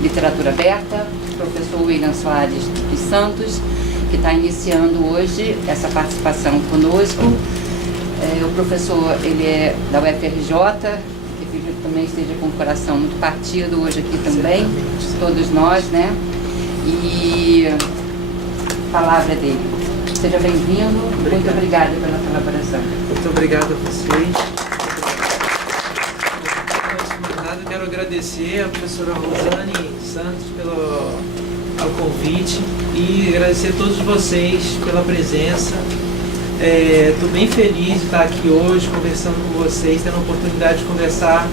Literatura Aberta, professor William Soares dos Santos, que está iniciando hoje essa participação conosco. O professor, ele é da UFRJ, que acredito que também esteja com o coração muito partido hoje aqui também, todos nós, né? E a palavra dele. Seja bem-vindo, muito obrigada pela colaboração. Muito obrigado a vocês. Quero agradecer a professora Rosane Santos pelo convite e agradecer a todos vocês pela presença. Estou bem feliz de estar aqui hoje conversando com vocês, tendo a oportunidade de conversar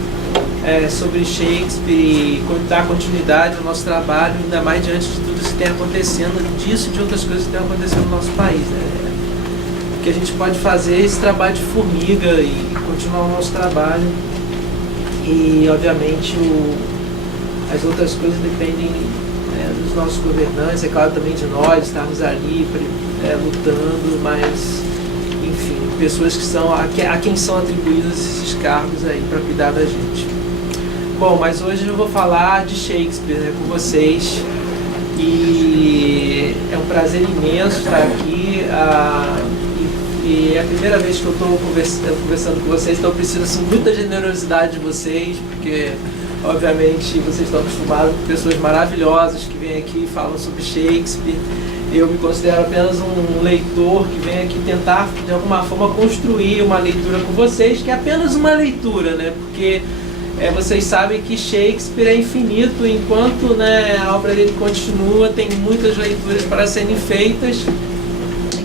sobre Shakespeare e dar continuidade ao nosso trabalho, ainda mais diante de tudo isso que tem acontecendo, disso e de outras coisas que estão acontecendo no nosso país, né? Que a gente pode fazer esse trabalho de formiga e continuar o nosso trabalho. E, obviamente, as outras coisas dependem dos nossos governantes, é claro, também de nós, estarmos ali lutando, mas, enfim, pessoas que são, a quem são atribuídos esses cargos aí para cuidar da gente. Bom, mas hoje eu vou falar de Shakespeare, né, com vocês, e é um prazer imenso estar aqui. E é a primeira vez que eu estou conversando com vocês, então eu preciso assim, muita generosidade de vocês, porque obviamente vocês estão acostumados com pessoas maravilhosas que vêm aqui e falam sobre Shakespeare. Eu me considero apenas um leitor que vem aqui tentar de alguma forma construir uma leitura com vocês, que é apenas uma leitura, né? Porque vocês sabem que Shakespeare é infinito, enquanto, né, a obra dele continua, tem muitas leituras para serem feitas.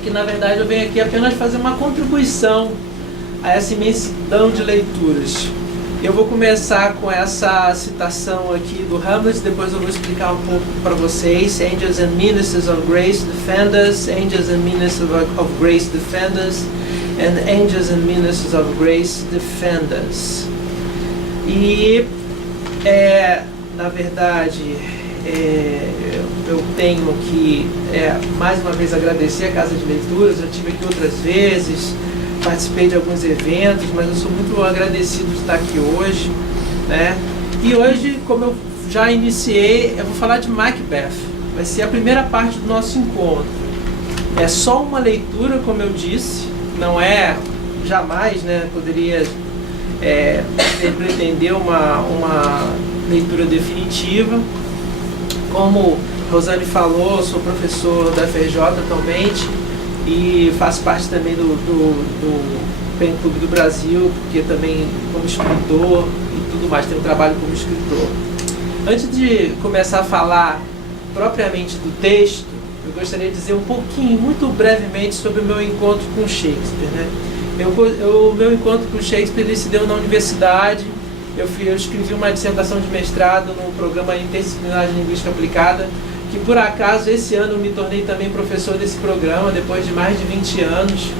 Que na verdade eu venho aqui apenas fazer uma contribuição a essa imensidão de leituras. Eu vou começar com essa citação aqui do Hamlet, depois eu vou explicar um pouco para vocês. Angels and ministers of grace defend us, angels and ministers of grace defend us, and angels and ministers of grace defend us. E na verdade eu tenho que mais uma vez agradecer a Casa de Leituras. Eu estive aqui outras vezes, participei de alguns eventos, mas eu sou muito agradecido de estar aqui hoje, né? E hoje, como eu já iniciei, eu vou falar de Macbeth. Vai ser a primeira parte do nosso encontro. É só uma leitura, como eu disse, não é jamais, né, poderia pretender uma leitura definitiva. Como Rosane falou, eu sou professor da FRJ atualmente e faço parte também do PEN Clube do Brasil, porque também como escritor e tudo mais, tenho um trabalho como escritor. Antes de começar a falar propriamente do texto, eu gostaria de dizer um pouquinho, muito brevemente, sobre o meu encontro com Shakespeare, né? O meu encontro com Shakespeare ele se deu na universidade. Eu escrevi uma dissertação de mestrado no programa Interdisciplinar de Linguística Aplicada, que por acaso esse ano eu me tornei também professor desse programa, depois de mais de 20 anos,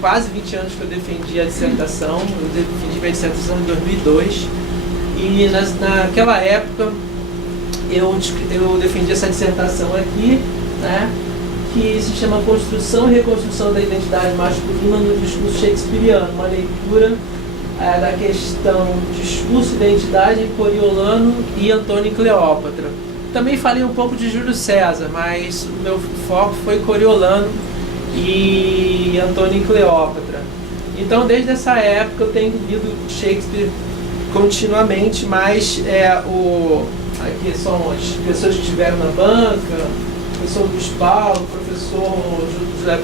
quase 20 anos que eu defendi a dissertação. Eu defendi a dissertação em 2002, e naquela época eu defendi essa dissertação aqui, né, que se chama Construção e Reconstrução da Identidade Masculina no Discurso Shakespeariano, uma leitura da questão discurso e identidade em Coriolano e Antônio e Cleópatra. Também falei um pouco de Júlio César, mas o meu foco foi Coriolano e Antônio e Cleópatra. Então, desde essa época eu tenho lido Shakespeare continuamente, mas aqui são as pessoas que estiveram na banca, professor Luiz Paulo,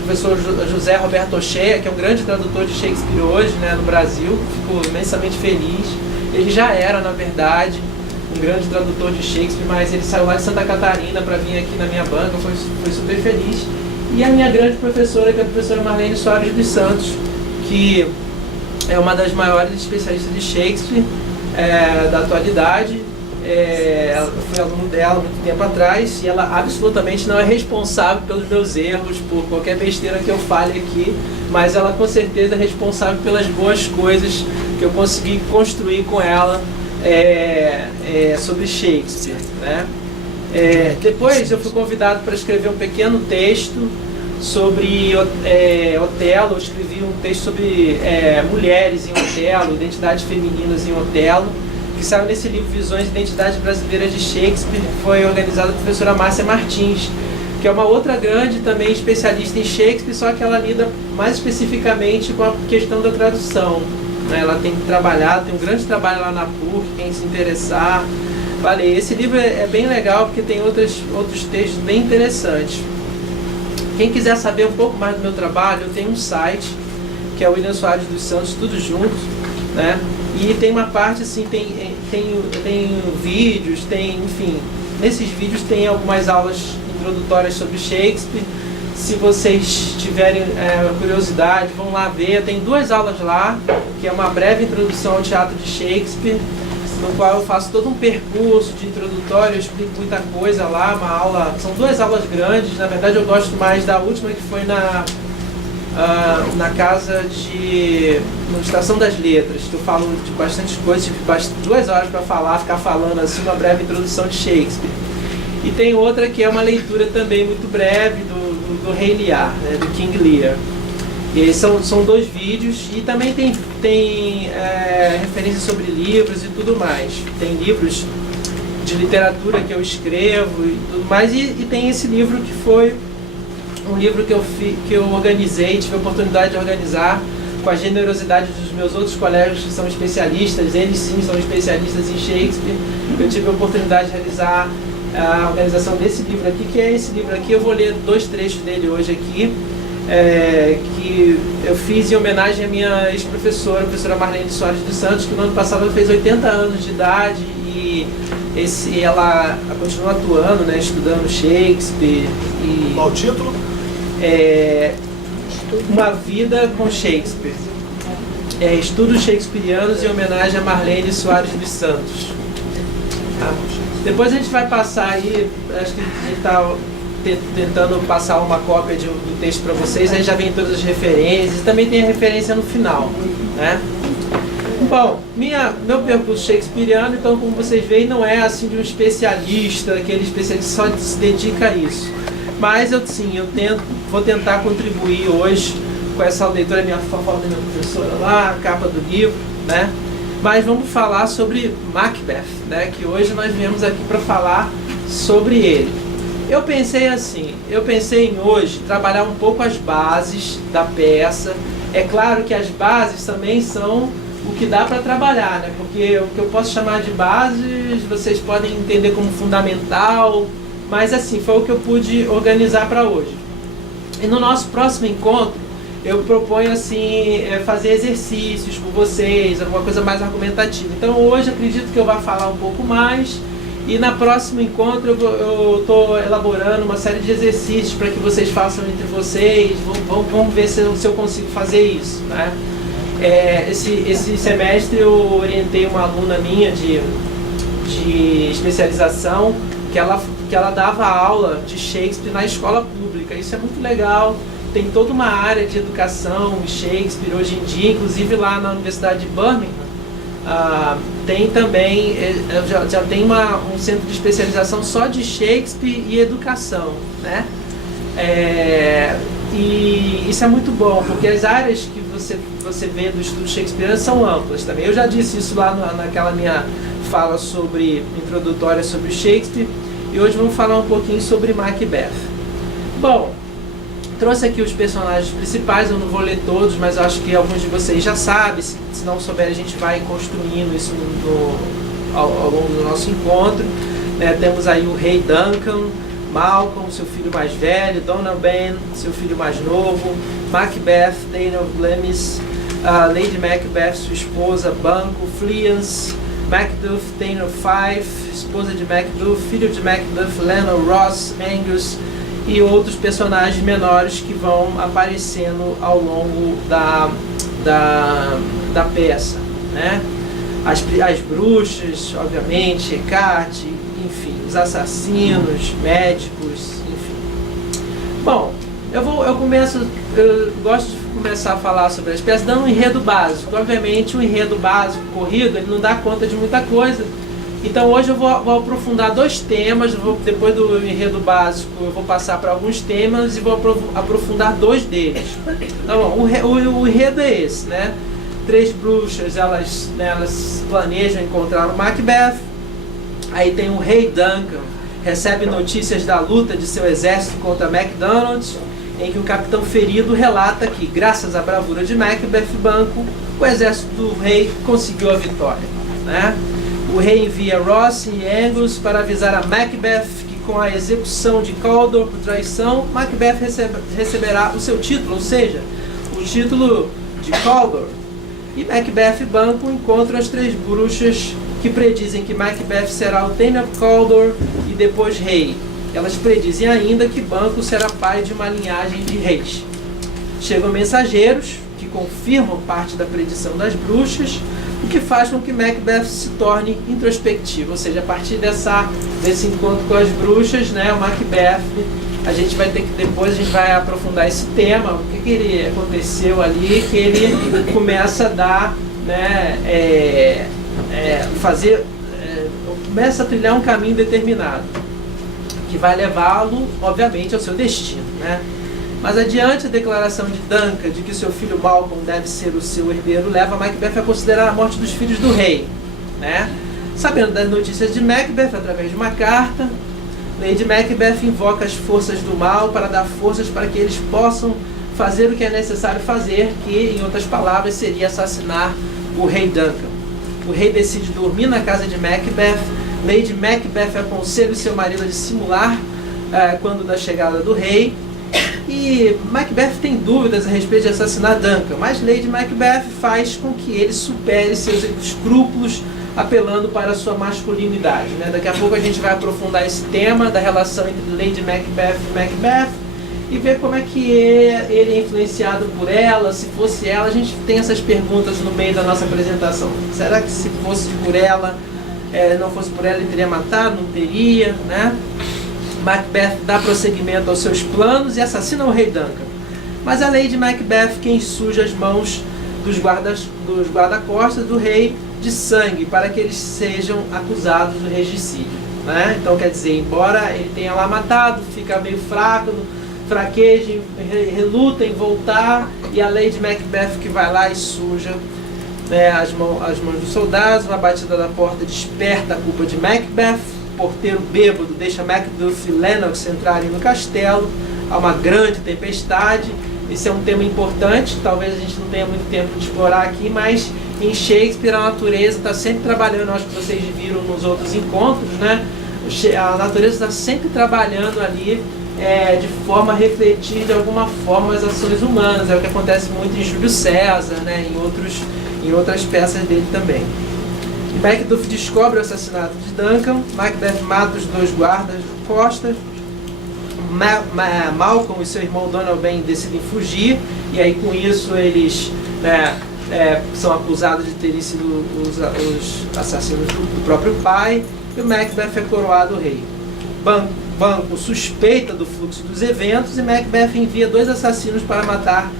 professor José Roberto Ocheia, que é um grande tradutor de Shakespeare hoje, né, no Brasil. Fico imensamente feliz. Ele já era, na verdade, um grande tradutor de Shakespeare, mas ele saiu lá de Santa Catarina para vir aqui na minha banca, foi super feliz. E a minha grande professora, que é a professora Marlene Soares dos Santos, que é uma das maiores especialistas de Shakespeare da atualidade. eu fui aluno dela há muito tempo atrás e ela absolutamente não é responsável pelos meus erros, por qualquer besteira que eu fale aqui, mas ela com certeza é responsável pelas boas coisas que eu consegui construir com ela sobre Shakespeare, né? Depois eu fui convidado para escrever um pequeno texto sobre Otelo. Eu escrevi um texto sobre mulheres em Otelo, identidades femininas em Otelo, que saiu nesse livro Visões e Identidades Brasileiras de Shakespeare, que foi organizado pela professora Márcia Martins, que é uma outra grande também especialista em Shakespeare, só que ela lida mais especificamente com a questão da tradução, né? Ela tem trabalhado, tem um grande trabalho lá na PUC, quem se interessar, vale. Esse livro é bem legal porque tem outros textos bem interessantes. Quem quiser saber um pouco mais do meu trabalho, eu tenho um site, que é o William Soares dos Santos, tudo junto, né? E tem uma parte assim, tem vídeos, enfim, nesses vídeos tem algumas aulas introdutórias sobre Shakespeare. Se vocês tiverem curiosidade, vão lá ver. Tem 2 aulas lá, que é uma breve introdução ao teatro de Shakespeare, no qual eu faço todo um percurso de introdutório, eu explico muita coisa lá, uma aula, são 2 aulas grandes. Na verdade eu gosto mais da última, que foi na casa na Estação das Letras, que eu falo de bastante coisa, tive 2 horas para ficar falando assim, uma breve introdução de Shakespeare. E tem outra que é uma leitura também muito breve do Rei Lear, né, do King Lear. E são 2 vídeos, e também tem referências sobre livros e tudo mais. Tem livros de literatura que eu escrevo e tudo mais, e tem esse livro que foi um livro que eu organizei, tive a oportunidade de organizar com a generosidade dos meus outros colegas que são especialistas. Eles sim são especialistas em Shakespeare. Eu tive a oportunidade de realizar a organização desse livro aqui, que é esse livro aqui. Eu vou ler 2 trechos dele hoje aqui, que eu fiz em homenagem à minha ex-professora, a professora Marlene Soares dos Santos, que no ano passado ela fez 80 anos de idade, e ela continua atuando, né, estudando Shakespeare. Qual o título? Uma Vida com Shakespeare. Estudos Shakespearianos em homenagem a Marlene Soares dos Santos. Depois a gente vai passar aí, acho que a gente está tentando passar uma cópia do texto para vocês, aí já vem todas as referências, também tem a referência no final, né? Bom, meu percurso shakespeariano, então, como vocês veem, não é assim de um especialista, aquele especialista só se dedica a isso. Mas eu vou tentar contribuir hoje com essa leitura, minha foto da minha professora lá, a capa do livro, né? Mas vamos falar sobre Macbeth, né? Que hoje nós viemos aqui para falar sobre ele. Eu pensei em hoje trabalhar um pouco as bases da peça. É claro que as bases também são o que dá para trabalhar, né? Porque o que eu posso chamar de bases, vocês podem entender como fundamental, mas assim, foi o que eu pude organizar para hoje. E no nosso próximo encontro, eu proponho assim, fazer exercícios com vocês, alguma coisa mais argumentativa. Então hoje acredito que eu vou falar um pouco mais, e na próximo encontro eu estou elaborando uma série de exercícios para que vocês façam entre vocês. Vamos ver se eu consigo fazer isso, né? Esse semestre eu orientei uma aluna minha de especialização, que ela dava aula de Shakespeare na escola pública. Isso é muito legal. Tem toda uma área de educação em Shakespeare hoje em dia, inclusive lá na Universidade de Birmingham. Tem também, já tem um centro de especialização só de Shakespeare e educação, né? E isso é muito bom, porque as áreas que você vê do estudo shakespeariano são amplas também. Eu já disse isso lá naquela minha fala introdutória sobre Shakespeare, e hoje vamos falar um pouquinho sobre Macbeth. Bom, trouxe aqui os personagens principais, eu não vou ler todos, mas eu acho que alguns de vocês já sabem. Se não souberem, a gente vai construindo isso ao longo do nosso encontro, né? Temos aí o rei Duncan, Malcolm, seu filho mais velho, Donalbain, seu filho mais novo, Macbeth, Thane of Glamis, Lady Macbeth, sua esposa, Banquo, Fleance, Macduff, Thane of Fife, esposa de Macduff, filho de Macduff, Lennon, Ross, Angus, e outros personagens menores que vão aparecendo ao longo da peça, né? as bruxas, obviamente, Hecate, enfim, os assassinos, médicos, enfim. Bom, eu gosto de começar a falar sobre as peças dando um enredo básico. Obviamente, um enredo básico corrido, ele não dá conta de muita coisa. Então hoje eu vou aprofundar 2 temas, depois do enredo básico eu vou passar para alguns temas e vou aprofundar 2 deles. Então o enredo é esse, né? 3 bruxas, elas planejam encontrar o Macbeth. Aí tem o rei Duncan, recebe notícias da luta de seu exército contra MacDonald, em que o capitão ferido relata que, graças à bravura de Macbeth Banquo, o exército do rei conseguiu a vitória, né? O rei envia Ross e Angus para avisar a Macbeth que, com a execução de Caldor por traição, Macbeth receberá o seu título, ou seja, o título de Caldor. E Macbeth e Banquo encontram as 3 bruxas que predizem que Macbeth será o Thane of Caldor e depois rei. Elas predizem ainda que Banquo será pai de uma linhagem de reis. Chegam mensageiros que confirmam parte da predição das bruxas, o que faz com que Macbeth se torne introspectivo, ou seja, a partir desse encontro com as bruxas, né, o Macbeth, a gente vai ter que depois a gente vai aprofundar esse tema, o que ele aconteceu ali, que ele começa a dar, né, começa a trilhar um caminho determinado, que vai levá-lo, obviamente, ao seu destino, né? Mas adiante, a declaração de Duncan de que seu filho Malcolm deve ser o seu herdeiro leva Macbeth a considerar a morte dos filhos do rei, né? Sabendo das notícias de Macbeth através de uma carta, Lady Macbeth invoca as forças do mal para dar forças para que eles possam fazer o que é necessário fazer, que, em outras palavras, seria assassinar o rei Duncan. O rei decide dormir na casa de Macbeth. Lady Macbeth aconselha o seu marido a dissimular quando da chegada do rei. E Macbeth tem dúvidas a respeito de assassinar Duncan, mas Lady Macbeth faz com que ele supere seus escrúpulos, apelando para a sua masculinidade, né? Daqui a pouco a gente vai aprofundar esse tema da relação entre Lady Macbeth e Macbeth e ver como é que ele é influenciado por ela. Se fosse ela, a gente tem essas perguntas no meio da nossa apresentação. Será que se fosse por ela, não fosse por ela, ele teria matado? Não teria, né? Macbeth dá prosseguimento aos seus planos e assassina o rei Duncan. Mas a Lady Macbeth quem suja as mãos dos guarda-costas do rei de sangue para que eles sejam acusados do regicídio, né? Então, quer dizer, embora ele tenha lá matado, fica meio fraco, fraqueja, reluta em voltar, e a Lady Macbeth que vai lá e suja, né, as mãos dos soldados. Uma batida da porta desperta a culpa de Macbeth. O porteiro bêbado deixa Macduff e Lennox entrarem no castelo. Há uma grande tempestade. Esse é um tema importante, talvez a gente não tenha muito tempo de explorar aqui, mas em Shakespeare a natureza está sempre trabalhando, acho que vocês viram nos outros encontros, né? A natureza está sempre trabalhando ali de forma a refletir de alguma forma as ações humanas. É o que acontece muito em Júlio César, né? Em outras peças dele também. E Macduff descobre o assassinato de Duncan. Macbeth mata os 2 guardas-costas. Malcolm e seu irmão Donalbain decidem fugir, e aí com isso eles são acusados de terem sido os assassinos do próprio pai, e o Macbeth é coroado rei. Banquo suspeita do fluxo dos eventos e Macbeth envia 2 assassinos para matar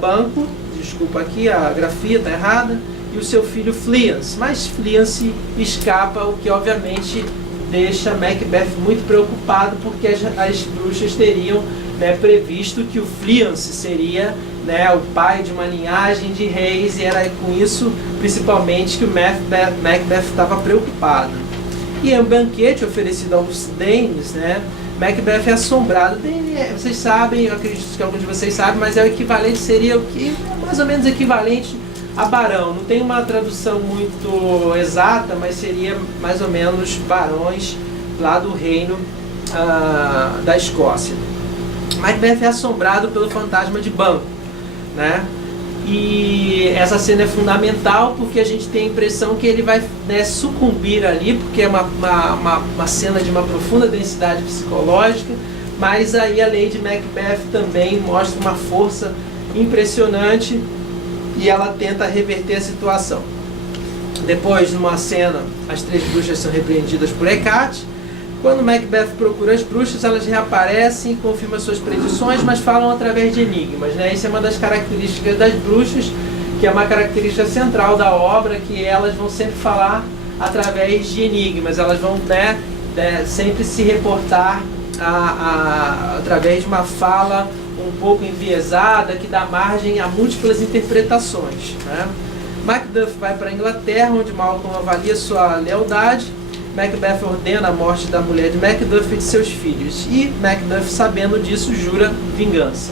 Banquo, desculpa aqui, a grafia está errada, e o seu filho Fleance, mas Fleance escapa, o que obviamente deixa Macbeth muito preocupado, porque as bruxas teriam, né, previsto que o Fleance seria, né, o pai de uma linhagem de reis, e era com isso principalmente que o Macbeth estava preocupado. E é um banquete oferecido aos Danes, né? Macbeth é assombrado. Vocês sabem, eu acredito que alguns de vocês sabem, mas é o equivalente, seria o que mais ou menos equivalente a barão. Não tem uma tradução muito exata, mas seria mais ou menos barões lá do reino da Escócia. Macbeth é assombrado pelo fantasma de Banquo, né? E essa cena é fundamental porque a gente tem a impressão que ele vai, né, sucumbir ali, porque é uma cena de uma profunda densidade psicológica, mas aí a Lady Macbeth também mostra uma força impressionante e ela tenta reverter a situação. Depois, numa cena, as 3 bruxas são repreendidas por Hecate. Quando Macbeth procura as bruxas, elas reaparecem, confirmam suas predições, mas falam através de enigmas, né? Isso é uma das características das bruxas, que é uma característica central da obra, que elas vão sempre falar através de enigmas. Elas vão, né, sempre se reportar através de uma fala um pouco enviesada, que dá margem a múltiplas interpretações, né? Macduff vai para a Inglaterra, onde Malcolm avalia sua lealdade. Macbeth ordena a morte da mulher de Macduff e de seus filhos. E Macduff, sabendo disso, jura vingança.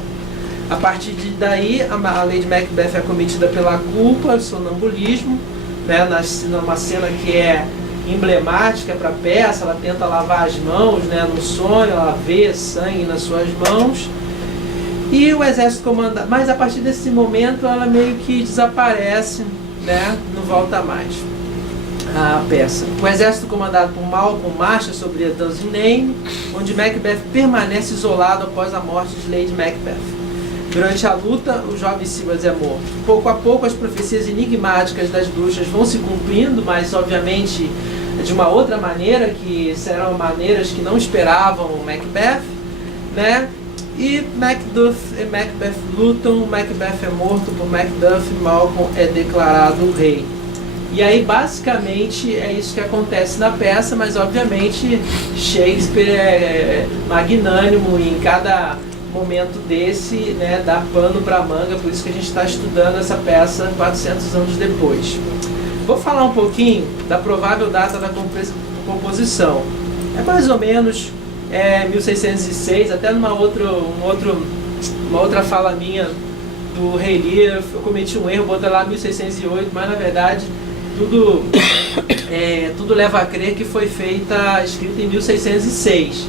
A partir daí, a Lady Macbeth é cometida pela culpa, sonambulismo, né, numa cena que é emblemática para a peça. Ela tenta lavar as mãos, né, no sonho, ela vê sangue nas suas mãos. E o exército comandado... Mas a partir desse momento, ela meio que desaparece, né, não volta mais. A peça. O exército comandado por Malcolm marcha sobre Dunsinane, onde Macbeth permanece isolado após a morte de Lady Macbeth. Durante a luta, o jovem Silas é morto. Pouco a pouco, as profecias enigmáticas das bruxas vão se cumprindo, mas obviamente de uma outra maneira, que serão maneiras que não esperavam Macbeth, né? E Macduff e Macbeth lutam, Macbeth é morto por Macduff e Malcolm é declarado rei. E aí, basicamente, é isso que acontece na peça, mas, obviamente, Shakespeare é magnânimo em cada momento desse, né, dá pano para manga, por isso que a gente está estudando essa peça 400 anos depois. Vou falar um pouquinho da provável data da composição. É mais ou menos 1606, até uma outra fala minha do Rei Lear, eu cometi um erro, botei lá 1608, mas, na verdade... Tudo leva a crer que foi escrita em 1606.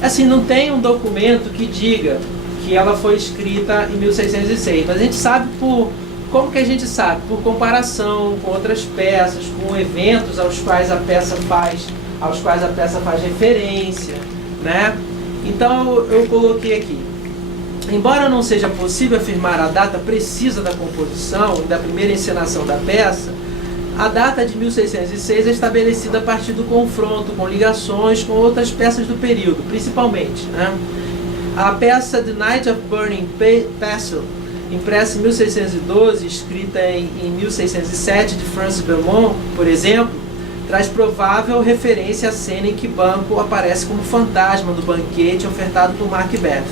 Assim, não tem um documento que diga que ela foi escrita em 1606, mas a gente sabe como que a gente sabe? Por comparação com outras peças, com eventos aos quais a peça faz referência, né? Então eu coloquei aqui. Embora não seja possível afirmar a data precisa da composição e da primeira encenação da peça, a data de 1606 é estabelecida a partir do confronto com ligações com outras peças do período, principalmente, né? A peça The Night of Burning Castle, impressa em 1612, escrita em 1607 de Francis Beaumont, por exemplo, traz provável referência à cena em que Banquo aparece como fantasma do banquete ofertado por Macbeth.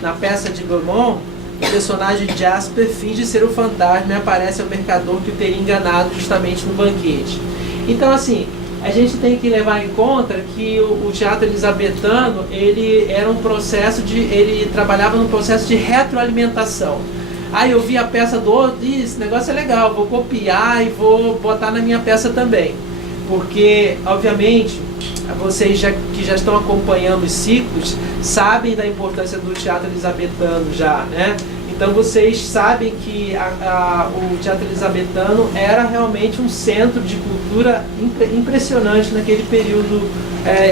Na peça de Beaumont, o personagem Jasper finge ser o fantasma e aparece ao mercador que o teria enganado justamente no banquete. Então, assim, a gente tem que levar em conta que o teatro elisabetano, ele trabalhava num processo de retroalimentação. Aí eu vi a peça do outro e esse negócio é legal, vou copiar e vou botar na minha peça também. Porque, obviamente, vocês que já estão acompanhando os ciclos, sabem da importância do teatro elisabetano já, né? Então vocês sabem que o teatro elisabetano era realmente um centro de cultura impressionante naquele período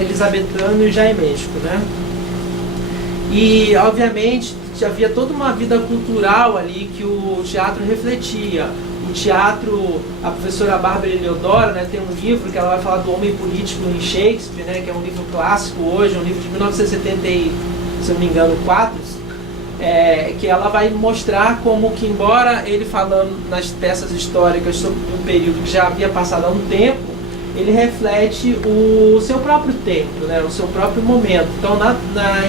elisabetano e jaimesco, né? E, obviamente, havia toda uma vida cultural ali que o teatro refletia. O teatro, a professora Bárbara Eleodora, né, tem um livro que ela vai falar do homem político em Shakespeare, né, que é um livro clássico hoje, um livro de 1970, se eu não me engano, 4, que ela vai mostrar como que, embora ele falando nas peças históricas sobre um período que já havia passado há um tempo, ele reflete o seu próprio tempo, né, o seu próprio momento. Então,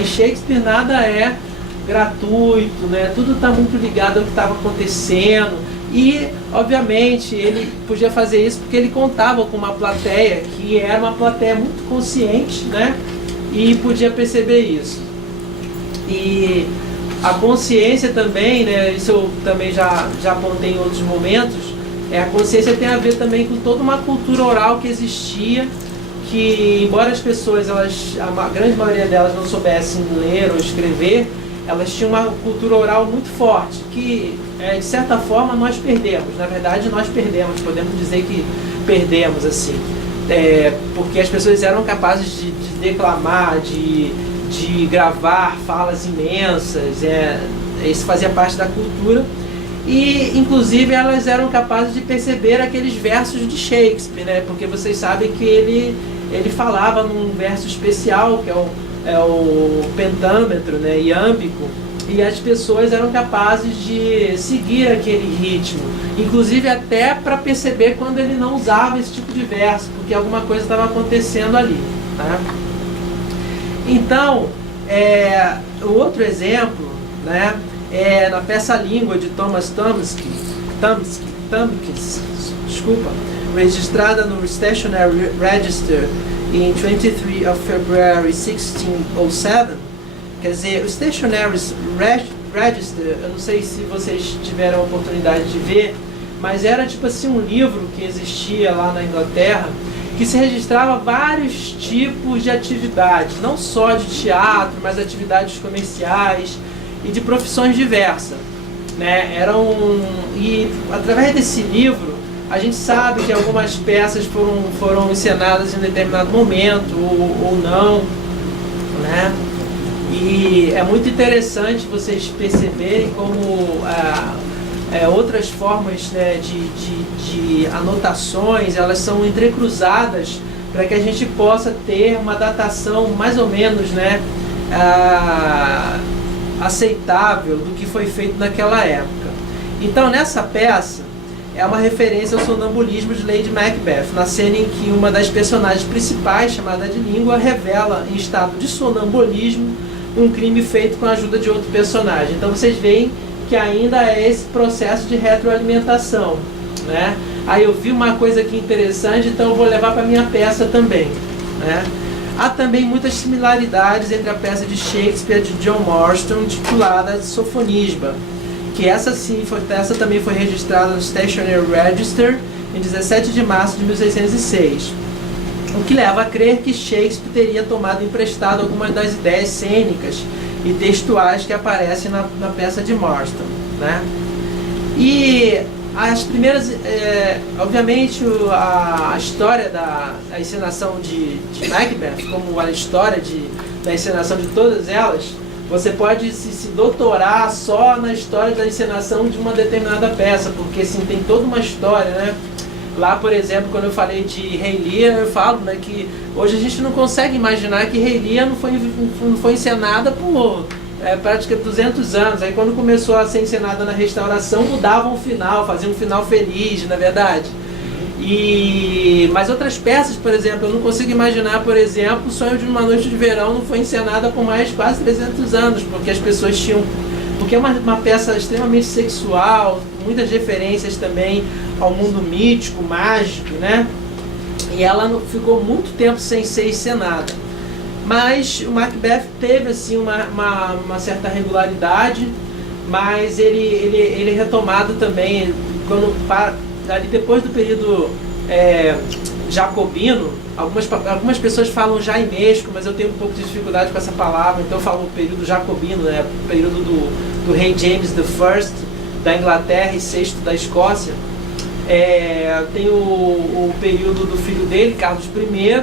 em Shakespeare nada é gratuito, né, tudo está muito ligado ao que estava acontecendo. E, obviamente, ele podia fazer isso porque ele contava com uma plateia que era uma plateia muito consciente, né? E podia perceber isso. E a consciência também, né? Isso eu também já apontei em outros momentos. A consciência tem a ver também com toda uma cultura oral que existia, que, embora as pessoas, a grande maioria delas não soubessem ler ou escrever, elas tinham uma cultura oral muito forte, que, de certa forma, nós perdemos. Na verdade, nós perdemos, podemos dizer que perdemos, assim. Porque as pessoas eram capazes de declamar, de gravar falas imensas, isso fazia parte da cultura. e inclusive elas eram capazes de perceber aqueles versos de Shakespeare, né? Porque vocês sabem que ele falava num verso especial, que é o pentâmetro, né? Iâmbico, e as pessoas eram capazes de seguir aquele ritmo, inclusive até para perceber quando ele não usava esse tipo de verso, porque alguma coisa estava acontecendo ali, tá? Então, o outro exemplo, né, é na peça Língua de Thomas Tompkins, desculpa, registrada no Stationery Register em 23 of February 1607. Quer dizer, o Stationery Register, eu não sei se vocês tiveram a oportunidade de ver, mas era tipo assim um livro que existia lá na Inglaterra, que se registrava vários tipos de atividades, não só de teatro, mas atividades comerciais e de profissões diversas, né? E através desse livro a gente sabe que algumas peças foram encenadas em determinado momento ou não, né? E é muito interessante vocês perceberem como outras formas, né, de anotações, elas são entrecruzadas para que a gente possa ter uma datação mais ou menos, né, aceitável do que foi feito naquela época. Então, nessa peça é uma referência ao sonambulismo de Lady Macbeth, na cena em que uma das personagens principais, chamada de Língua, revela em estado de sonambulismo um crime feito com a ajuda de outro personagem. Então vocês veem que ainda é esse processo de retroalimentação, né? Aí eu vi uma coisa aqui interessante, então eu vou levar para minha peça também, né? Há também muitas similaridades entre a peça de Shakespeare de John Marston, titulada Sofonisba, que essa também foi registrada no Stationery Register em 17 de março de 1606. O que leva a crer que Shakespeare teria tomado emprestado algumas das ideias cênicas e textuais que aparecem na peça de Marston, né? E as primeiras, obviamente, a história da encenação de Macbeth, como a história da encenação de todas elas, você pode se doutorar só na história da encenação de uma determinada peça, porque assim, tem toda uma história, né? Lá, por exemplo, quando eu falei de Rei Lear, eu falo, né, que hoje a gente não consegue imaginar que Rei Lear não foi encenada por praticamente 200 anos. Aí quando começou a ser encenada na restauração, mudavam o final, faziam um final feliz, na verdade. Mas outras peças, por exemplo, eu não consigo imaginar, por exemplo, O Sonho de uma Noite de Verão não foi encenada por mais quase 300 anos, porque as pessoas tinham... Porque é uma peça extremamente sexual, muitas referências também ao mundo mítico, mágico, né? E ela ficou muito tempo sem ser encenada. Mas o Macbeth teve assim uma certa regularidade, mas ele é retomado também ali depois do período jacobino. Algumas pessoas falam jainesco, mas eu tenho um pouco de dificuldade com essa palavra, então eu falo o período jacobino, né? O período do rei James I da Inglaterra e VI da Escócia. Tem o período do filho dele, Carlos I,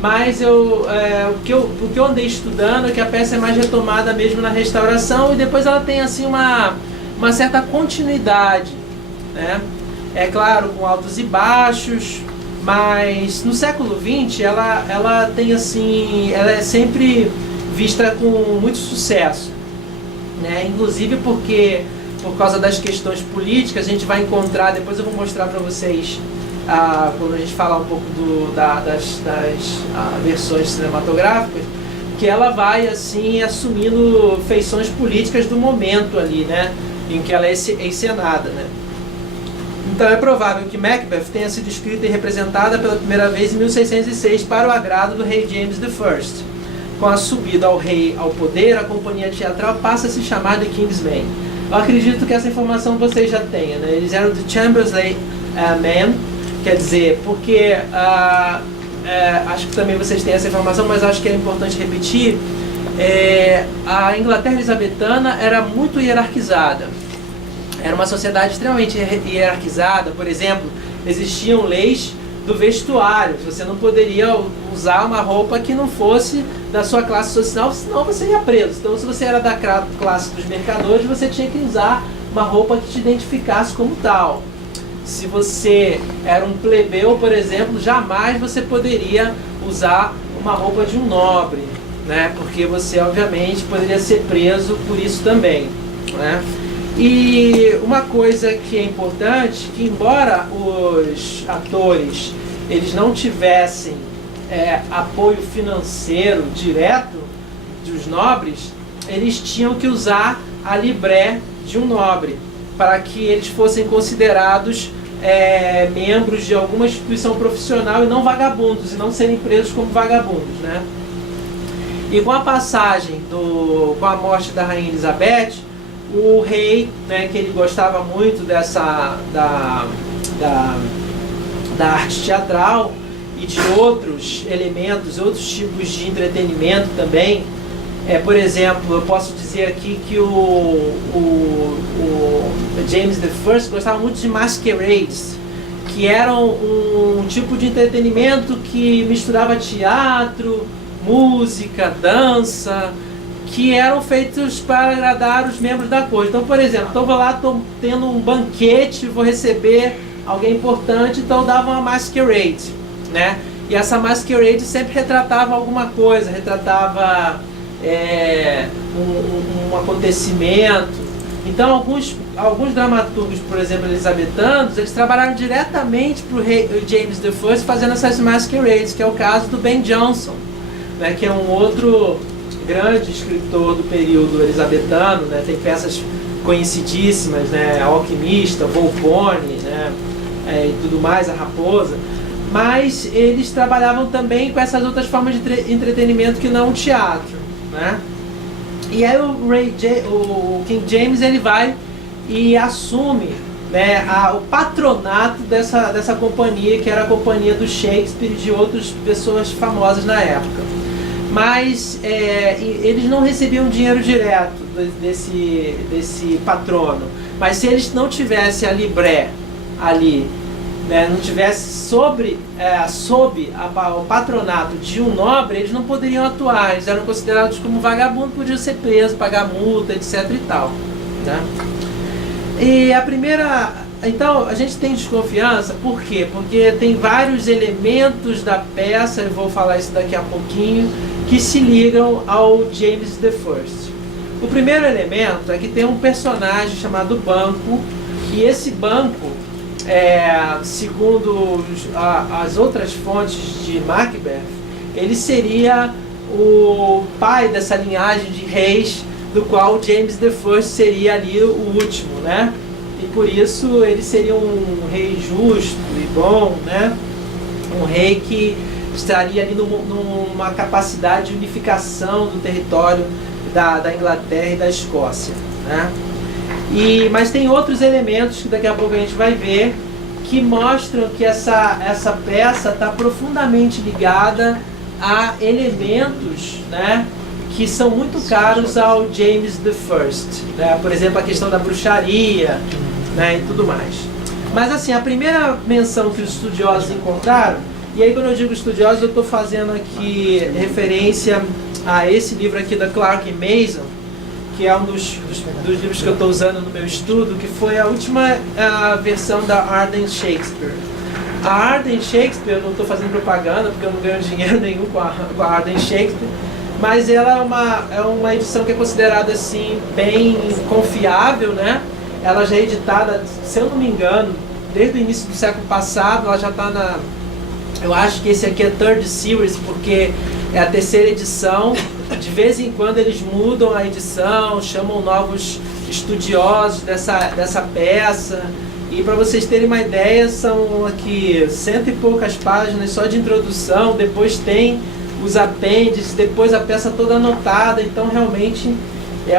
mas o que eu andei estudando é que a peça é mais retomada mesmo na restauração, e depois ela tem assim uma certa continuidade, né? É claro, com altos e baixos, mas no século XX ela tem assim, ela é sempre vista com muito sucesso, né? Inclusive porque por causa das questões políticas a gente vai encontrar, depois eu vou mostrar para vocês quando a gente falar um pouco das versões cinematográficas, que ela vai assim assumindo feições políticas do momento ali, né, em que ela é encenada, né? Então é provável que Macbeth tenha sido escrita e representada pela primeira vez em 1606 para o agrado do rei James I. Com a subida ao poder, a companhia teatral passa a se chamar The King's Men. Eu acredito que essa informação vocês já tenham, né? Eles eram The Chamberlain Men, quer dizer, porque acho que também vocês têm essa informação, mas acho que é importante repetir. A Inglaterra elisabetana era muito hierarquizada. Era uma sociedade extremamente hierarquizada. Por exemplo, existiam leis do vestuário. Você não poderia usar uma roupa que não fosse da sua classe social, senão você ia preso. Então, se você era da classe dos mercadores, você tinha que usar uma roupa que te identificasse como tal. Se você era um plebeu, por exemplo, jamais você poderia usar uma roupa de um nobre, né? Porque você, obviamente, poderia ser preso por isso também, né? E uma coisa que é importante, que embora os atores eles não tivessem apoio financeiro direto dos nobres, eles tinham que usar a libré de um nobre, para que eles fossem considerados membros de alguma instituição profissional e não vagabundos, e não serem presos como vagabundos, né? E com a passagem, com a morte da Rainha Elizabeth, o rei, né, que ele gostava muito da arte teatral e de outros elementos, outros tipos de entretenimento também. Por exemplo, eu posso dizer aqui que o James I gostava muito de masquerades, que eram um tipo de entretenimento que misturava teatro, música, dança, que eram feitos para agradar os membros da corte. Então, por exemplo, estou lá, estou tendo um banquete, vou receber alguém importante, então eu dava uma masquerade, né? E essa masquerade sempre retratava alguma coisa, retratava um acontecimento. Então, alguns dramaturgos, por exemplo, elisabetanos, eles trabalharam diretamente para o rei James I fazendo essas masquerades, que é o caso do Ben Jonson, né, que é um outro grande escritor do período elisabetano, né, tem peças conhecidíssimas, né, A Alquimista, Volpone, né, e tudo mais, A Raposa, mas eles trabalhavam também com essas outras formas de entretenimento que não o teatro, né? E aí o King James ele vai e assume, né, o patronato dessa companhia, que era a companhia do Shakespeare e de outras pessoas famosas na época. Mas eles não recebiam dinheiro direto desse patrono. Mas se eles não tivessem a libré ali, né, não tivesse sob o patronato de um nobre, eles não poderiam atuar. Eles eram considerados como vagabundos, podiam ser presos, pagar multa, etc. e tal, né? E então a gente tem desconfiança, por quê? Porque tem vários elementos da peça, eu vou falar isso daqui a pouquinho, que se ligam ao James I. O primeiro elemento é que tem um personagem chamado Banquo, e esse Banquo, segundo as outras fontes de Macbeth, ele seria o pai dessa linhagem de reis, do qual James I seria ali o último, né? E por isso ele seria um rei justo e bom, né? Um rei que estaria ali numa capacidade de unificação do território da Inglaterra e da Escócia, né? Mas tem outros elementos que daqui a pouco a gente vai ver, que mostram que essa peça está profundamente ligada a elementos, né, que são muito caros ao James I, né? Por exemplo, a questão da bruxaria, né, e tudo mais. Mas assim, a primeira menção que os estudiosos encontraram, e aí quando eu digo estudiosos eu estou fazendo aqui referência a esse livro aqui da Clark Mason, que é um dos livros que eu estou usando no meu estudo, que foi a última versão da Arden Shakespeare. A Arden Shakespeare, eu não estou fazendo propaganda, porque eu não ganho dinheiro nenhum com a Arden Shakespeare, mas ela é uma edição que é considerada assim, bem confiável, né? Ela já é editada, se eu não me engano, desde o início do século passado, ela já está eu acho que esse aqui é Third Series, porque é a terceira edição. De vez em quando eles mudam a edição, chamam novos estudiosos dessa peça. E para vocês terem uma ideia, são aqui 100 e poucas páginas só de introdução, depois tem os apêndices, depois a peça toda anotada. Então realmente é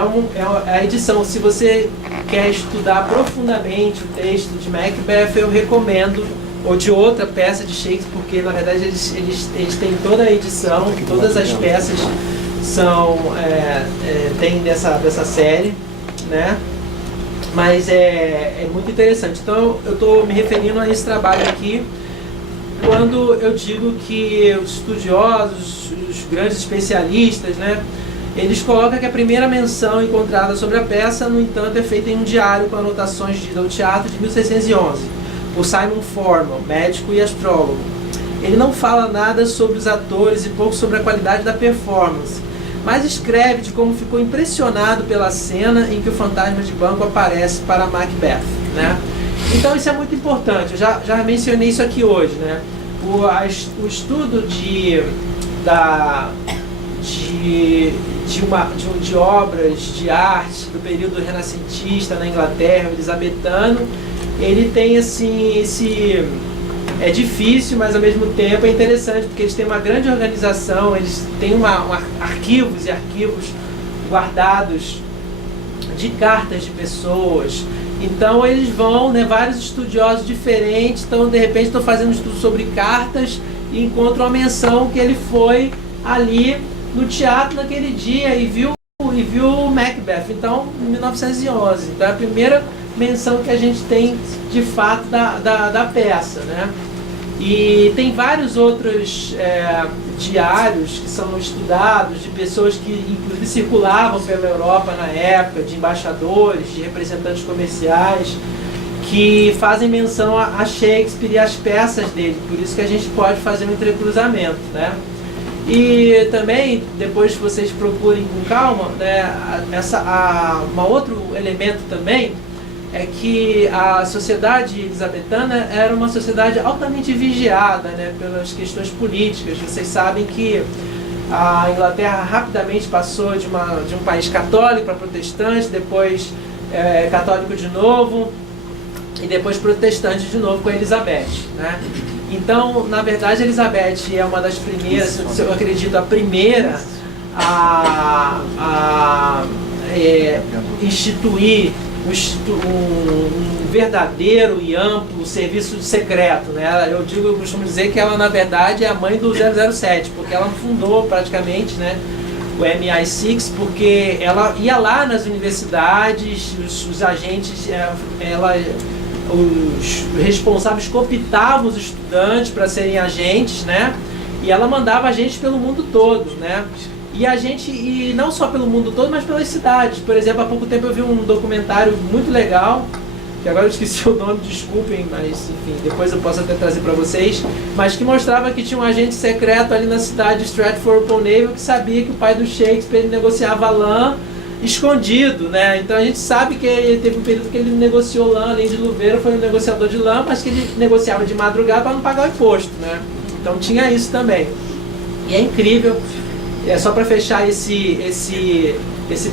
a edição. Se você quer estudar profundamente o texto de Macbeth, eu recomendo, ou de outra peça de Shakespeare, porque na verdade eles têm toda a edição, todas as peças tem dessa série, né? Mas é muito interessante. Então eu estou me referindo a esse trabalho aqui quando eu digo que os estudiosos, os grandes especialistas, né, eles colocam que a primeira menção encontrada sobre a peça, no entanto, é feita em um diário com anotações de ao teatro de 1611, por Simon Forman, médico e astrólogo. Ele não fala nada sobre os atores e pouco sobre a qualidade da performance, mas escreve de como ficou impressionado pela cena em que o fantasma de banco aparece para Macbeth, né? Então isso é muito importante, eu já mencionei isso aqui hoje, né? O estudo de obras de arte do período renascentista na Inglaterra, elisabetano, ele tem assim, é difícil, mas ao mesmo tempo é interessante, porque eles têm uma grande organização, eles têm arquivos e arquivos guardados de cartas de pessoas. Então eles vão, né, vários estudiosos diferentes, então de repente estou fazendo um estudo sobre cartas e encontro uma menção que ele foi ali no teatro naquele dia e viu Macbeth, então em 1911. Então é a primeira menção que a gente tem de fato da peça, né? E tem vários outros diários que são estudados de pessoas que inclusive circulavam pela Europa na época, de embaixadores, de representantes comerciais, que fazem menção a Shakespeare e as peças dele, por isso que a gente pode fazer um entrecruzamento, né? E também, depois que vocês procurem com calma, né, um outro elemento também é que a sociedade elisabetana era uma sociedade altamente vigiada, né, pelas questões políticas. Vocês sabem que a Inglaterra rapidamente passou de um país católico para protestante, depois católico de novo, e depois protestante de novo com a Elizabeth, né? Então, na verdade, a Elizabeth é uma das primeiras, eu acredito, a primeira a instituir um verdadeiro e amplo serviço secreto, né? Eu costumo dizer que ela, na verdade, é a mãe do 007, porque ela fundou praticamente, né, o MI6, porque ela ia lá nas universidades, os agentes, os responsáveis cooptavam os estudantes para serem agentes, né? E ela mandava agentes pelo mundo todo, né? E não só pelo mundo todo, mas pelas cidades. Por exemplo, há pouco tempo eu vi um documentário muito legal, que agora eu esqueci o nome, desculpem, mas enfim, depois eu posso até trazer para vocês, mas que mostrava que tinha um agente secreto ali na cidade de Stratford-upon-Avon que sabia que o pai do Shakespeare negociava lã escondido, né? Então a gente sabe que teve um período que ele negociou lã, além de luveiro, foi um negociador de lã, mas que ele negociava de madrugada para não pagar o imposto, né? Então tinha isso também. E é incrível, só para fechar esse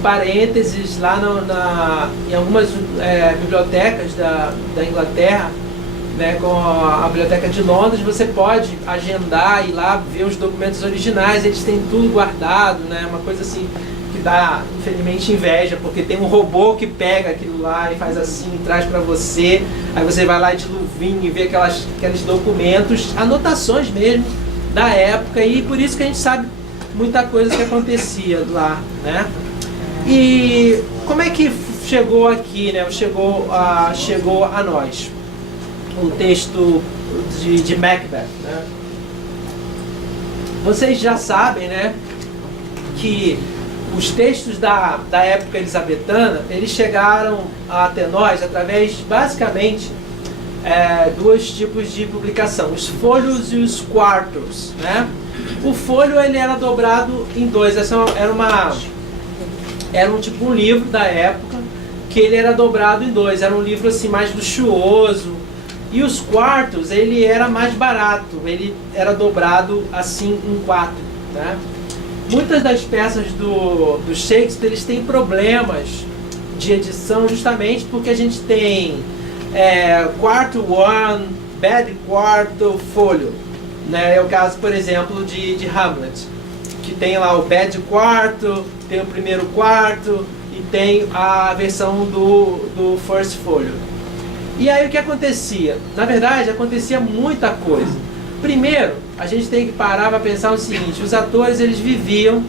parênteses, lá em algumas bibliotecas da Inglaterra, né, com a Biblioteca de Londres, você pode agendar e ir lá ver os documentos originais, eles têm tudo guardado, né? Uma coisa assim que dá, infelizmente, inveja, porque tem um robô que pega aquilo lá e faz assim, traz para você, aí você vai lá de luvinha e vê aqueles documentos, anotações mesmo da época, e por isso que a gente sabe muita coisa que acontecia lá, né? E como é que chegou aqui, né? Chegou a nós o texto de Macbeth, né? Vocês já sabem, né, que os textos da época elisabetana, eles chegaram até nós através, basicamente, dois tipos de publicação, os folhos e os quartos, né? O folho, ele era dobrado em dois, era um livro da época, que ele era dobrado em dois, era um livro assim mais luxuoso, e os quartos, ele era mais barato, ele era dobrado assim em quatro, né? Muitas das peças do Shakespeare, eles têm problemas de edição justamente porque a gente tem quarto one, bad quarto, folho, né? É o caso, por exemplo, de Hamlet, que tem lá o bad quarto, tem o primeiro quarto e tem a versão do first folio. E aí o que acontecia? Na verdade, acontecia muita coisa. Primeiro, a gente tem que parar para pensar o seguinte: os atores, eles viviam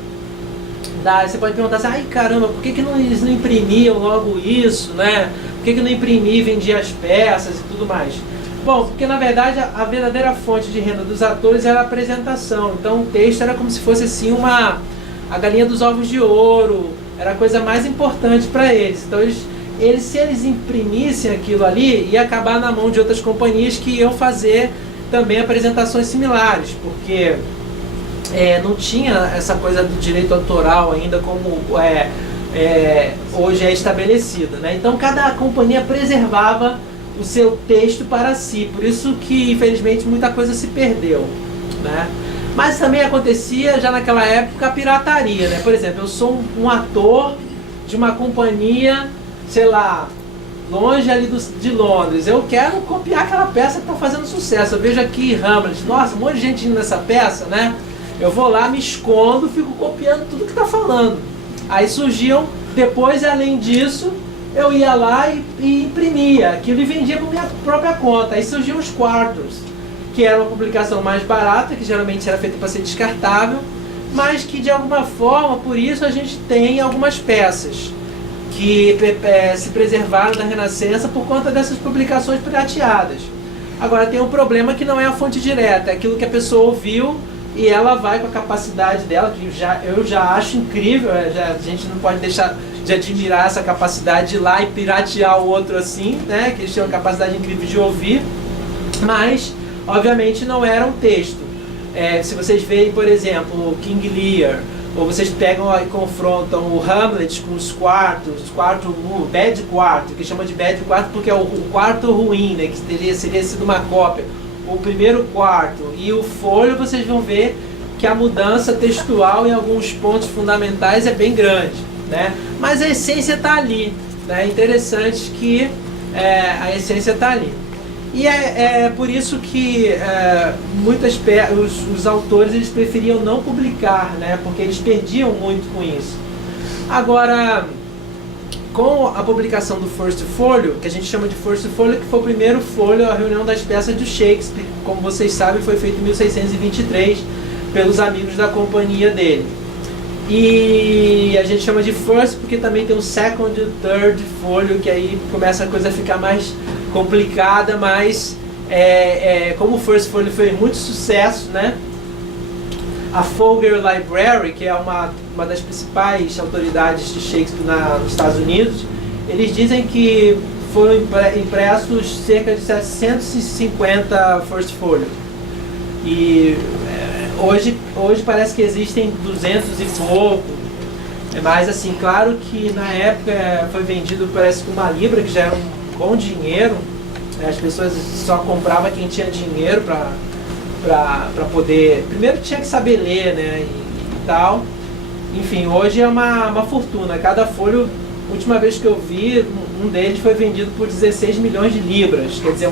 você pode perguntar assim, ai caramba, por que eles não imprimiam logo isso, né? Por que não imprimia e vendia as peças e tudo mais? Bom, porque na verdade a verdadeira fonte de renda dos atores era a apresentação. Então o texto era como se fosse assim a galinha dos ovos de ouro, era a coisa mais importante para eles. Então se eles imprimissem aquilo ali, ia acabar na mão de outras companhias que iam fazer também apresentações similares, porque não tinha essa coisa do direito autoral ainda como hoje é estabelecido, né? Então cada companhia preservava o seu texto para si, por isso que infelizmente muita coisa se perdeu, né? Mas também acontecia já naquela época a pirataria, né? Por exemplo, eu sou um ator de uma companhia, sei lá, longe ali de Londres, eu quero copiar aquela peça que está fazendo sucesso. Eu vejo aqui Hamlet, nossa, um monte de gente indo nessa peça, né? Eu vou lá, me escondo, fico copiando tudo que está falando. Aí surgiam, depois além disso, eu ia lá e imprimia aquilo e vendia por minha própria conta. Aí surgiam os quartos, que era uma publicação mais barata, que geralmente era feita para ser descartável, mas que de alguma forma, por isso a gente tem algumas peças que se preservaram da Renascença por conta dessas publicações pirateadas. Agora tem um problema que não é a fonte direta, é aquilo que a pessoa ouviu e ela vai com a capacidade dela, que eu já acho incrível, a gente não pode deixar de admirar essa capacidade de ir lá e piratear o outro assim, né? Que eles têm uma capacidade incrível de ouvir, mas obviamente não era um texto. Se vocês veem, por exemplo, o King Lear, ou vocês pegam e confrontam o Hamlet com os quartos, o Bad Quarto, que chama de Bad Quarto porque é o quarto ruim, né? Que seria sido uma cópia. O primeiro quarto e o folho, vocês vão ver que a mudança textual em alguns pontos fundamentais é bem grande, né? Mas a essência está ali, né? É interessante que a essência está ali. E é por isso que os autores eles preferiam não publicar, né? Porque eles perdiam muito com isso. Agora, com a publicação do First Folio, que a gente chama de First Folio, que foi o primeiro folho, a reunião das peças de Shakespeare, como vocês sabem, foi feito em 1623 pelos amigos da companhia dele. E a gente chama de First porque também tem o Second e o Third Folio, que aí começa a coisa a ficar mais complicada, mas como o First Folio foi muito sucesso, né? A Folger Library, que é uma das principais autoridades de Shakespeare nos Estados Unidos, eles dizem que foram impressos cerca de 750 First Folio. E hoje parece que existem 200 e pouco. Mas assim, claro que na época foi vendido, parece que 1 libra, que já era um bom dinheiro. As pessoas só compravam quem tinha dinheiro para poder... Primeiro tinha que saber ler, né, e tal. Enfim, hoje é uma fortuna. Cada folho, a última vez que eu vi, um deles foi vendido por 16 milhões de libras. Quer dizer,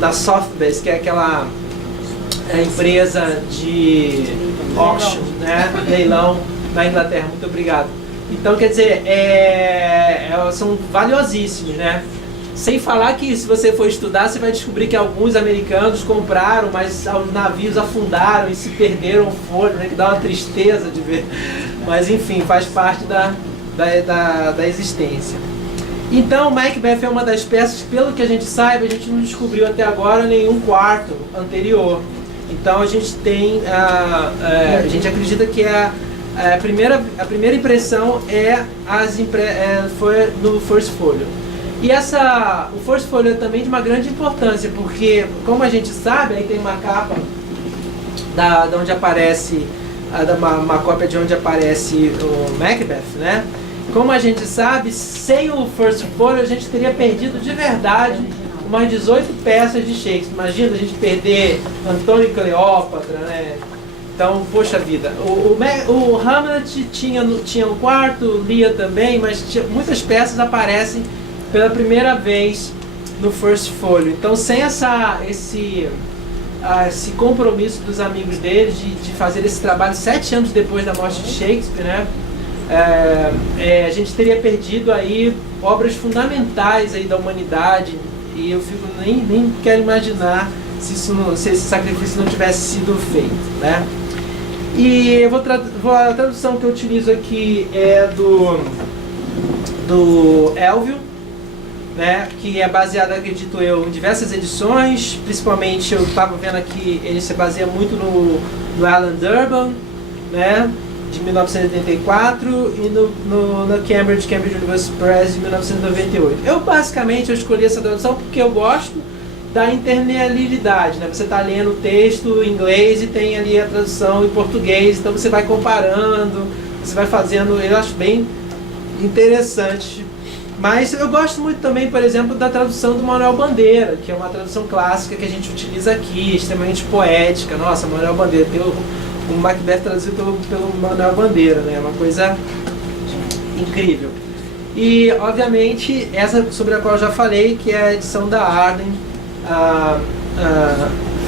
da Sotheby's, que é aquela empresa de auction, né, leilão na Inglaterra. Muito obrigado. Então, quer dizer, são valiosíssimos, né? Sem falar que se você for estudar, você vai descobrir que alguns americanos compraram, mas os navios afundaram e se perderam o folho, né? Que dá uma tristeza de ver. Mas enfim, faz parte da existência. Então, Macbeth é uma das peças que, pelo que a gente saiba, a gente não descobriu até agora nenhum quarto anterior. Então a gente tem, a gente acredita que a primeira impressão foi no First Folio. E o First Folio é também de uma grande importância, porque, como a gente sabe, aí tem uma capa de onde aparece, uma cópia de onde aparece o Macbeth, né? Como a gente sabe, sem o First Folio a gente teria perdido de verdade umas 18 peças de Shakespeare. Imagina a gente perder Antônio e Cleópatra, né? Então, poxa vida, o Hamlet tinha um quarto, Lear também, mas muitas peças aparecem pela primeira vez no First Folio. Então, sem esse compromisso dos amigos deles de fazer esse trabalho 7 anos depois da morte de Shakespeare, né? A gente teria perdido aí obras fundamentais aí da humanidade, e eu nem quero imaginar se esse sacrifício não tivesse sido feito, né? E a tradução que eu utilizo aqui é do Elvio, né, que é baseado, acredito eu, em diversas edições. Principalmente eu estava vendo aqui, ele se baseia muito no Alan Durban, né, de 1984, e no Cambridge University Press de 1998. Eu escolhi essa tradução porque eu gosto da internalidade, né? Você está lendo o texto em inglês e tem ali a tradução em português, então você vai comparando, você vai fazendo, eu acho bem interessante. Mas eu gosto muito também, por exemplo, da tradução do Manuel Bandeira, que é uma tradução clássica que a gente utiliza aqui, extremamente poética. Nossa, Manuel Bandeira, tem o Macbeth traduzido pelo Manuel Bandeira, né? Uma coisa incrível. E, obviamente, essa sobre a qual eu já falei, que é a edição da Arden,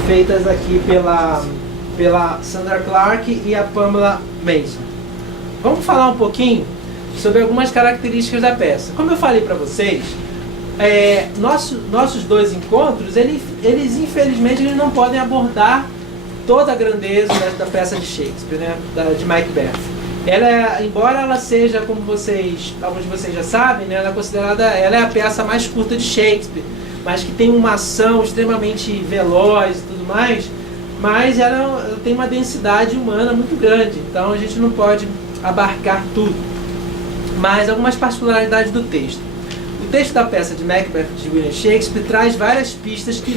feitas aqui pela Sandra Clark e a Pamela Mason. Vamos falar um pouquinho sobre algumas características da peça. Como eu falei para vocês, nossos dois encontros, eles infelizmente não podem abordar toda a grandeza da peça de Shakespeare, né, de Macbeth. Embora ela seja, como alguns de vocês já sabem, né, ela é a peça mais curta de Shakespeare, mas que tem uma ação extremamente veloz e tudo mais, mas ela tem uma densidade humana muito grande, então a gente não pode abarcar tudo. Mas algumas particularidades do texto. O texto da peça de Macbeth de William Shakespeare traz várias pistas que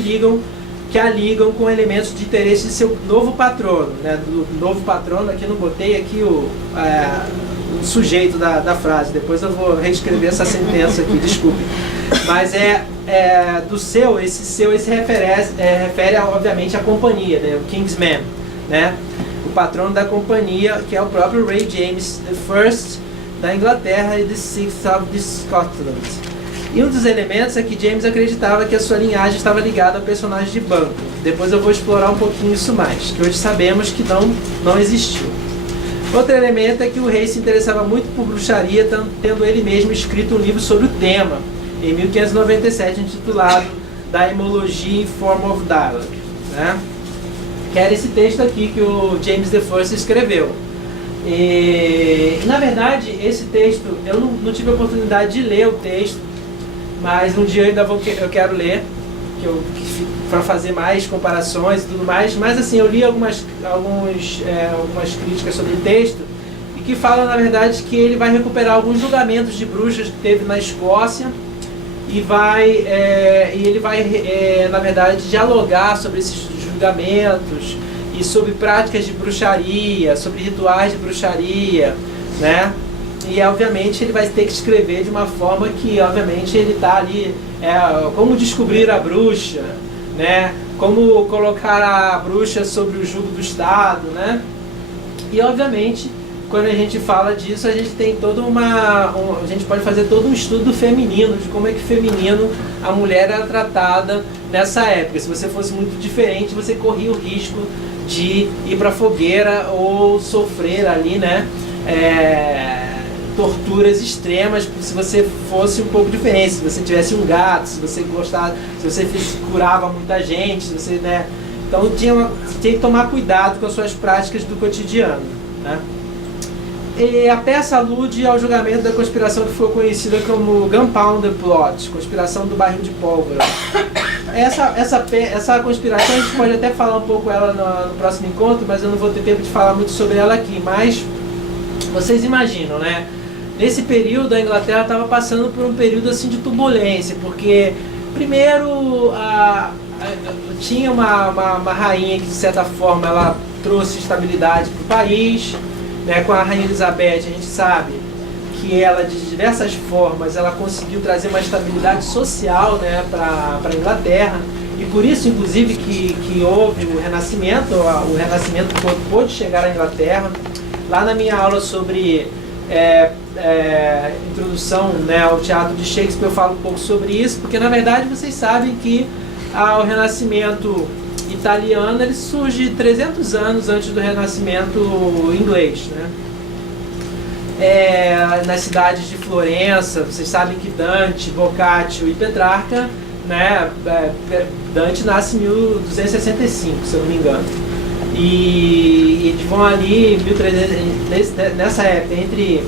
a ligam com elementos de interesse de seu novo patrono, né? Do novo patrono, aqui não botei aqui o sujeito da frase, depois eu vou reescrever essa sentença aqui, desculpe. Mas esse se refere obviamente à companhia, né? O Kingsman, né? O patrono da companhia, que é o próprio Rei James I da Inglaterra e the Sixth of Scotland. E um dos elementos é que James acreditava que a sua linhagem estava ligada a personagens de banco. Depois eu vou explorar um pouquinho isso mais, que hoje sabemos que não existiu. Outro elemento é que o rei se interessava muito por bruxaria, tendo ele mesmo escrito um livro sobre o tema, em 1597, intitulado Daimologia in Form of Dialogue, né? Que era esse texto aqui que o James I escreveu. E, na verdade, esse texto, eu não tive a oportunidade de ler o texto, mas um dia eu quero ler, para fazer mais comparações e tudo mais. Mas assim, eu li algumas críticas sobre o texto, e que falam, na verdade, que ele vai recuperar alguns julgamentos de bruxas que teve na Escócia, e ele vai, na verdade, dialogar sobre esses julgamentos e sobre práticas de bruxaria, sobre rituais de bruxaria, né? E obviamente ele vai ter que escrever de uma forma que, obviamente, ele está ali, como descobrir a bruxa, né? Como colocar a bruxa sobre o jugo do Estado, né? E obviamente, quando a gente fala disso, a gente tem a gente pode fazer todo um estudo feminino, de como é que feminino a mulher era tratada nessa época. Se você fosse muito diferente, você corria o risco de ir para a fogueira ou sofrer ali, né, torturas extremas, se você fosse um pouco diferente, se você tivesse um gato, se você curava muita gente, se você, né, então tinha que tomar cuidado com as suas práticas do cotidiano, né? E a peça alude ao julgamento da conspiração que foi conhecida como Gunpowder Plot, conspiração do barril de pólvora. Essa conspiração, a gente pode até falar um pouco ela no próximo encontro, mas eu não vou ter tempo de falar muito sobre ela aqui. Mas vocês imaginam, né? Nesse período a Inglaterra estava passando por um período assim de turbulência, porque primeiro tinha uma rainha que, de certa forma, ela trouxe estabilidade para o país, né? Com a Rainha Elizabeth, a gente sabe que ela, de diversas formas, ela conseguiu trazer uma estabilidade social, né, para a Inglaterra, e por isso, inclusive, que houve o Renascimento pôde chegar à Inglaterra. Lá na minha aula sobre introdução, né, ao teatro de Shakespeare, eu falo um pouco sobre isso, porque na verdade vocês sabem que o Renascimento italiano ele surge 300 anos antes do Renascimento inglês, né? Nas cidades de Florença, vocês sabem que Dante, Boccaccio e Petrarca, né, Dante nasce em 1265, se eu não me engano, e eles vão ali nessa época, entre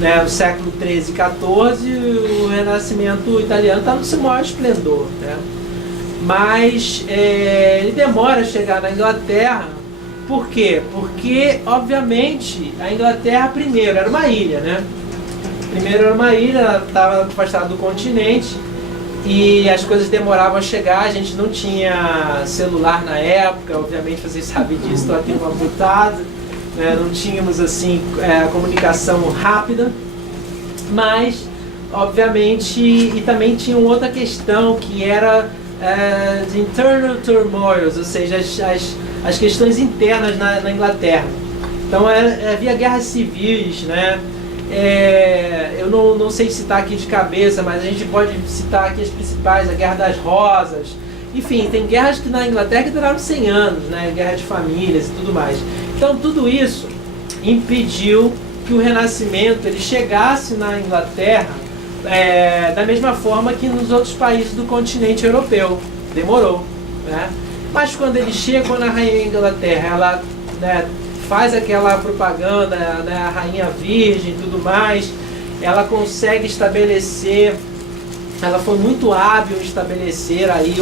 né, no século XIII e XIV, o Renascimento italiano está no seu maior esplendor, né? Mas ele demora a chegar na Inglaterra. Por quê? Porque, obviamente, a Inglaterra primeiro era uma ilha, né? Primeiro era uma ilha, ela estava afastada do continente e as coisas demoravam a chegar, a gente não tinha celular na época, obviamente vocês sabem disso, estou aqui uma butada, né? Não tínhamos assim comunicação rápida, mas, obviamente, e também tinha uma outra questão que era de internal turmoils, ou seja, as questões internas na Inglaterra. Então havia guerras civis, né? Eu não sei citar aqui de cabeça, mas a gente pode citar aqui as principais, a Guerra das Rosas. Enfim, tem guerras que na Inglaterra que duraram 100 anos, né? Guerra de famílias e tudo mais. Então tudo isso impediu que o Renascimento ele chegasse na Inglaterra da mesma forma que nos outros países do continente europeu. Demorou, né? Mas quando ele chega, quando a rainha da Inglaterra ela, né, faz aquela propaganda, né, a rainha virgem e tudo mais, ela consegue estabelecer, ela foi muito hábil em estabelecer aí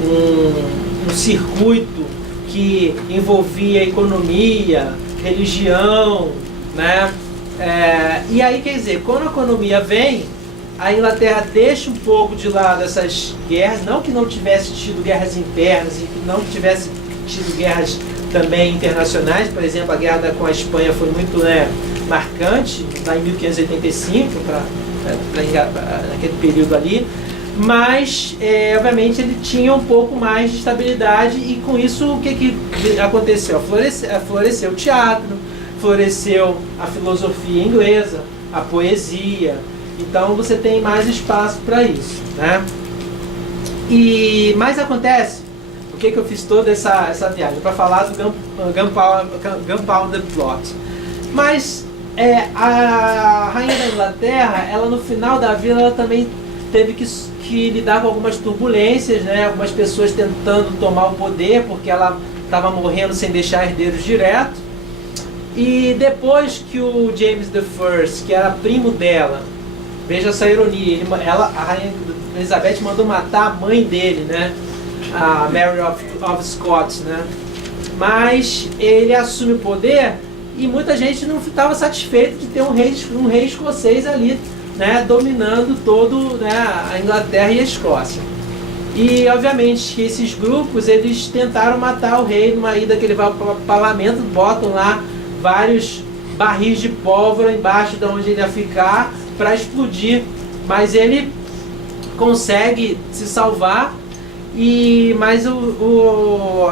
um circuito que envolvia economia, religião, né? E aí, quer dizer, quando a economia vem, a Inglaterra deixa um pouco de lado essas guerras, não que não tivesse tido guerras internas e que não tivesse tido guerras também internacionais, por exemplo, a guerra com a Espanha foi muito marcante, lá em 1585, naquele período ali, mas, obviamente, ele tinha um pouco mais de estabilidade e com isso o que aconteceu? Floresceu o teatro, floresceu a filosofia inglesa, a poesia, então você tem mais espaço para isso, né? Mas acontece, o que eu fiz toda essa viagem? Para falar do Gunpowder Plot. Mas a rainha da Inglaterra, ela no final da vida, ela também teve que lidar com algumas turbulências, né? Algumas pessoas tentando tomar o poder, porque ela estava morrendo sem deixar herdeiros diretos. E depois que o James I, que era primo dela, veja essa ironia, a rainha Elizabeth mandou matar a mãe dele, né? A Mary of Scots, né? Mas ele assume o poder e muita gente não estava satisfeito de ter um rei escocês ali, né? Dominando todo, né, a Inglaterra e a Escócia. E obviamente esses grupos eles tentaram matar o rei numa ida que ele vai para o parlamento, botam lá vários barris de pólvora embaixo de onde ele ia ficar para explodir, mas ele consegue se salvar. Mas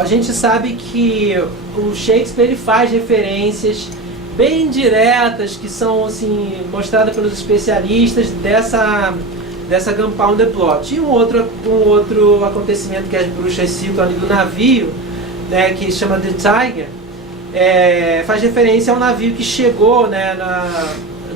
a gente sabe que o Shakespeare ele faz referências bem diretas que são assim mostradas pelos especialistas dessa Gunpowder Plot. E um outro acontecimento que as bruxas citam ali do navio, né, que chama The Tiger, faz referência a um navio que chegou, né,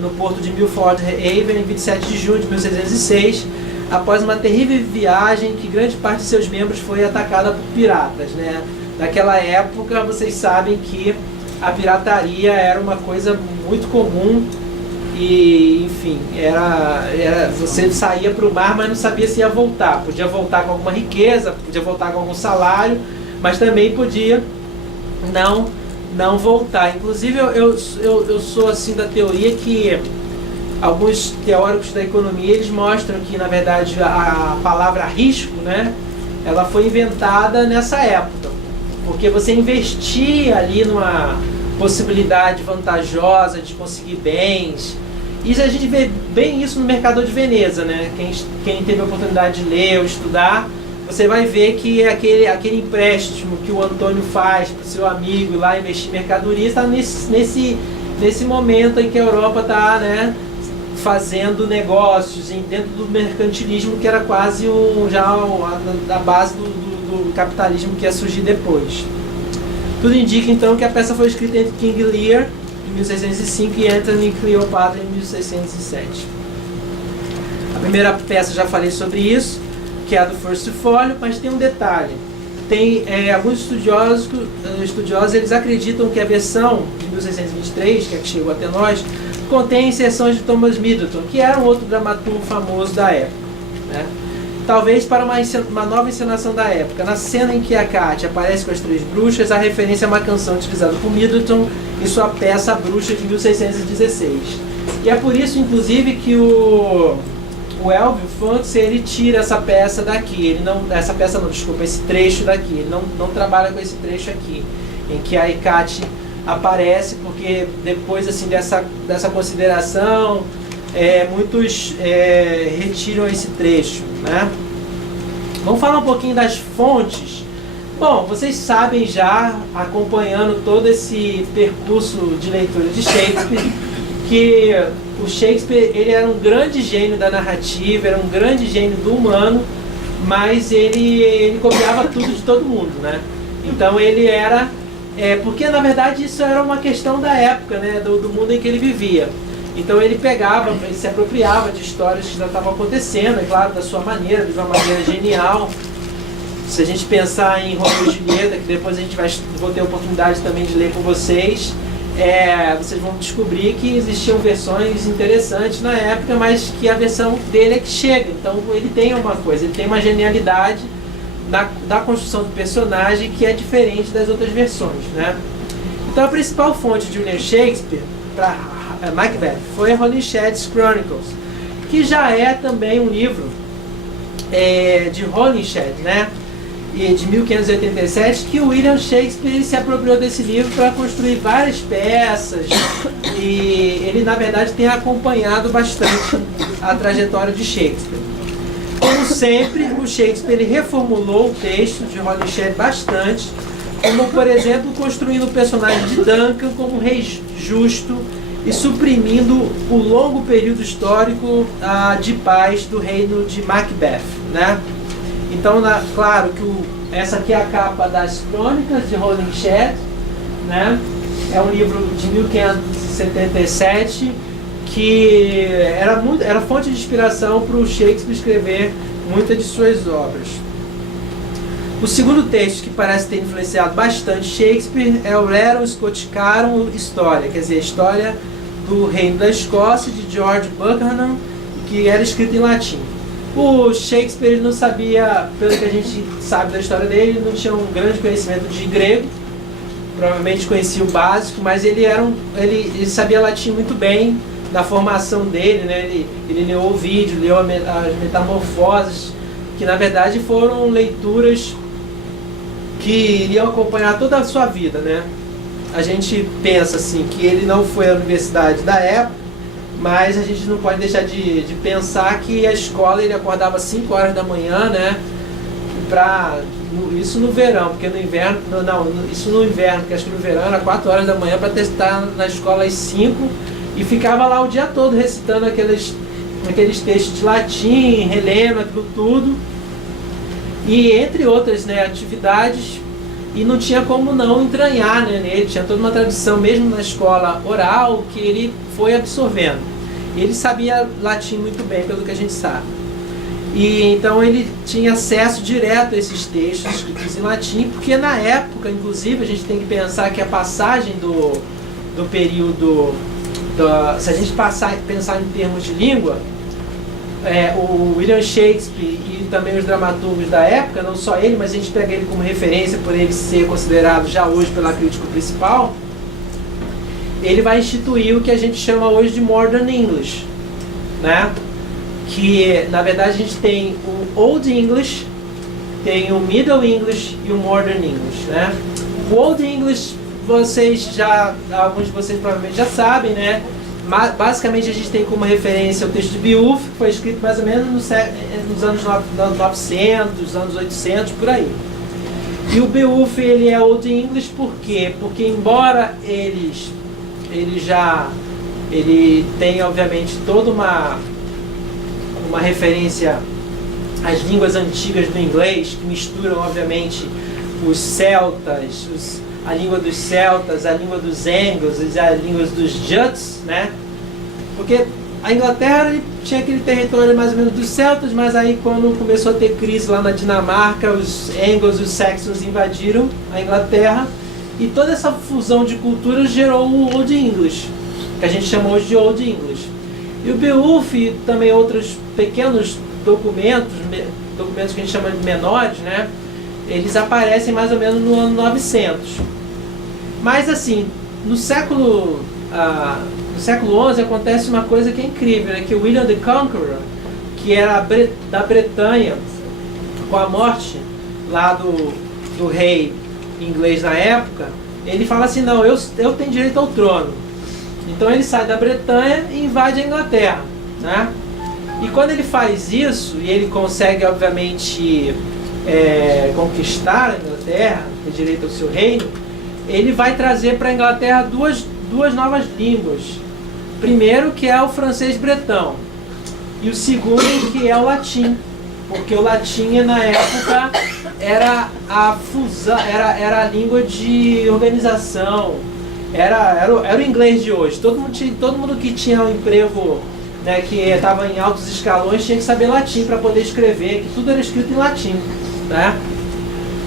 no porto de Milford Haven em 27 de junho de 1606, após uma terrível viagem que grande parte de seus membros foi atacada por piratas, né? Naquela época, vocês sabem que a pirataria era uma coisa muito comum e, enfim, você saía para o mar, mas não sabia se ia voltar. Podia voltar com alguma riqueza, podia voltar com algum salário, mas também podia não voltar. Inclusive, eu sou assim da teoria que alguns teóricos da economia eles mostram que na verdade a palavra risco, né, ela foi inventada nessa época, porque você investia ali numa possibilidade vantajosa de conseguir bens. E a gente vê bem isso no Mercador de Veneza, né? Quem teve a oportunidade de ler ou estudar, você vai ver que aquele empréstimo que o Antônio faz para o seu amigo ir lá investir em mercadoria está nesse momento em que a Europa está, né, fazendo negócios dentro do mercantilismo, que era quase a base do capitalismo que ia surgir depois. Tudo indica então que a peça foi escrita entre King Lear em 1605 e Antony Cleopatra em 1607. A primeira peça já falei sobre isso, que é a do First Folio, mas tem um detalhe. Tem alguns estudiosos eles acreditam que a versão de 1623, que é a que chegou até nós, contém inserções de Thomas Middleton, que era um outro dramaturgo famoso da época, né? Talvez para uma nova encenação da época. Na cena em que a Kátia aparece com as três bruxas, a referência é uma canção utilizada por Middleton em sua peça A Bruxa de 1616. E é por isso, inclusive, que o Elvio Funks, ele tira essa peça daqui. Ele não, essa peça não, desculpa, esse trecho daqui. Ele não trabalha com esse trecho aqui, em que a Hecate aparece, porque depois assim dessa consideração, muitos retiram esse trecho, né? Vamos falar um pouquinho das fontes. Bom, vocês sabem já, acompanhando todo esse percurso de leitura de Shakespeare, que o Shakespeare, ele era um grande gênio da narrativa, era um grande gênio do humano, mas ele copiava tudo de todo mundo, né? Então ele era... porque na verdade isso era uma questão da época, né? Do mundo em que ele vivia. Então ele pegava, ele se apropriava de histórias que já estavam acontecendo, é claro, da sua maneira, de uma maneira genial. Se a gente pensar em Romeu e Julieta, que depois vou ter a oportunidade também de ler com vocês, vocês vão descobrir que existiam versões interessantes na época, mas que a versão dele é que chega. Então ele tem uma coisa, ele tem uma genialidade da construção do personagem que é diferente das outras versões, né? Então a principal fonte de William Shakespeare para Macbeth foi a Holinshed's Chronicles, que já é também um livro de Holinshed, né? E de 1587, que o William Shakespeare se apropriou desse livro para construir várias peças, e ele na verdade tem acompanhado bastante a trajetória de Shakespeare. Como sempre, o Shakespeare ele reformulou o texto de Holinshed bastante, como por exemplo construindo o personagem de Duncan como rei justo e suprimindo o longo período histórico de paz do reino de Macbeth, né? Então, claro que essa aqui é a capa das Crônicas de Holinshed, né? É um livro de 1577 que era fonte de inspiração para o Shakespeare escrever muitas de suas obras. O segundo texto que parece ter influenciado bastante Shakespeare é o Rerum Scoticarum Historia, quer dizer, a história do reino da Escócia, de George Buchanan, que era escrito em latim. O Shakespeare não sabia, pelo que a gente sabe da história dele, ele não tinha um grande conhecimento de grego, provavelmente conhecia o básico, mas ele sabia latim muito bem na formação dele, né? Ele leu o Ovídio, leu as Metamorfoses, que na verdade foram leituras que iriam acompanhar toda a sua vida, né? A gente pensa assim que ele não foi à universidade da época, mas a gente não pode deixar de pensar que a escola ele acordava às 5 horas da manhã, né? Isso no verão, porque no inverno, isso no inverno, porque acho que no verão era 4 horas da manhã para testar na escola às 5 e ficava lá o dia todo recitando aqueles textos de latim, relendo aquilo tudo, e entre outras, né, atividades. E não tinha como não entranhar, né, nele, tinha toda uma tradição, mesmo na escola oral, que ele foi absorvendo. Ele sabia latim muito bem, pelo que a gente sabe. E então ele tinha acesso direto a esses textos escritos em latim, porque na época, inclusive, a gente tem que pensar que a passagem do período, se a gente pensar em termos de língua, o William Shakespeare e também os dramaturgos da época, não só ele, mas a gente pega ele como referência por ele ser considerado já hoje pela crítica principal, ele vai instituir o que a gente chama hoje de Modern English, né? Que na verdade a gente tem o Old English, tem o Middle English e o Modern English, né? O Old English alguns de vocês provavelmente já sabem, né? Basicamente a gente tem como referência o texto de Beowulf, que foi escrito mais ou menos nos anos 900, anos 800, por aí. E o Beowulf ele é Old English por quê? Porque embora ele tem obviamente toda uma referência às línguas antigas do inglês, que misturam obviamente os celtas, a língua dos celtas, a língua dos anglos e a língua dos juts, né? Porque a Inglaterra tinha aquele território mais ou menos dos celtas, mas aí quando começou a ter crise lá na Dinamarca, os anglos e os saxons invadiram a Inglaterra e toda essa fusão de culturas gerou o Old English, que a gente chama hoje de Old English. E o Beowulf e também outros pequenos documentos que a gente chama de menores, né? Eles aparecem mais ou menos no ano 900. Mas assim, no século XI acontece uma coisa que é incrível, né? Que o William the Conqueror, que era da Bretanha, com a morte lá do rei inglês na época, ele fala assim, não, eu tenho direito ao trono. Então ele sai da Bretanha e invade a Inglaterra, né? E quando ele faz isso, e ele consegue, obviamente, conquistar a Inglaterra, ter direito ao seu reino, ele vai trazer para a Inglaterra duas novas línguas. Primeiro, que é o francês bretão, e o segundo, que é o latim, porque o latim na época era a língua de organização, era o inglês de hoje. Todo mundo que tinha um emprego, né, que estava em altos escalões tinha que saber latim para poder escrever, que tudo era escrito em latim, né?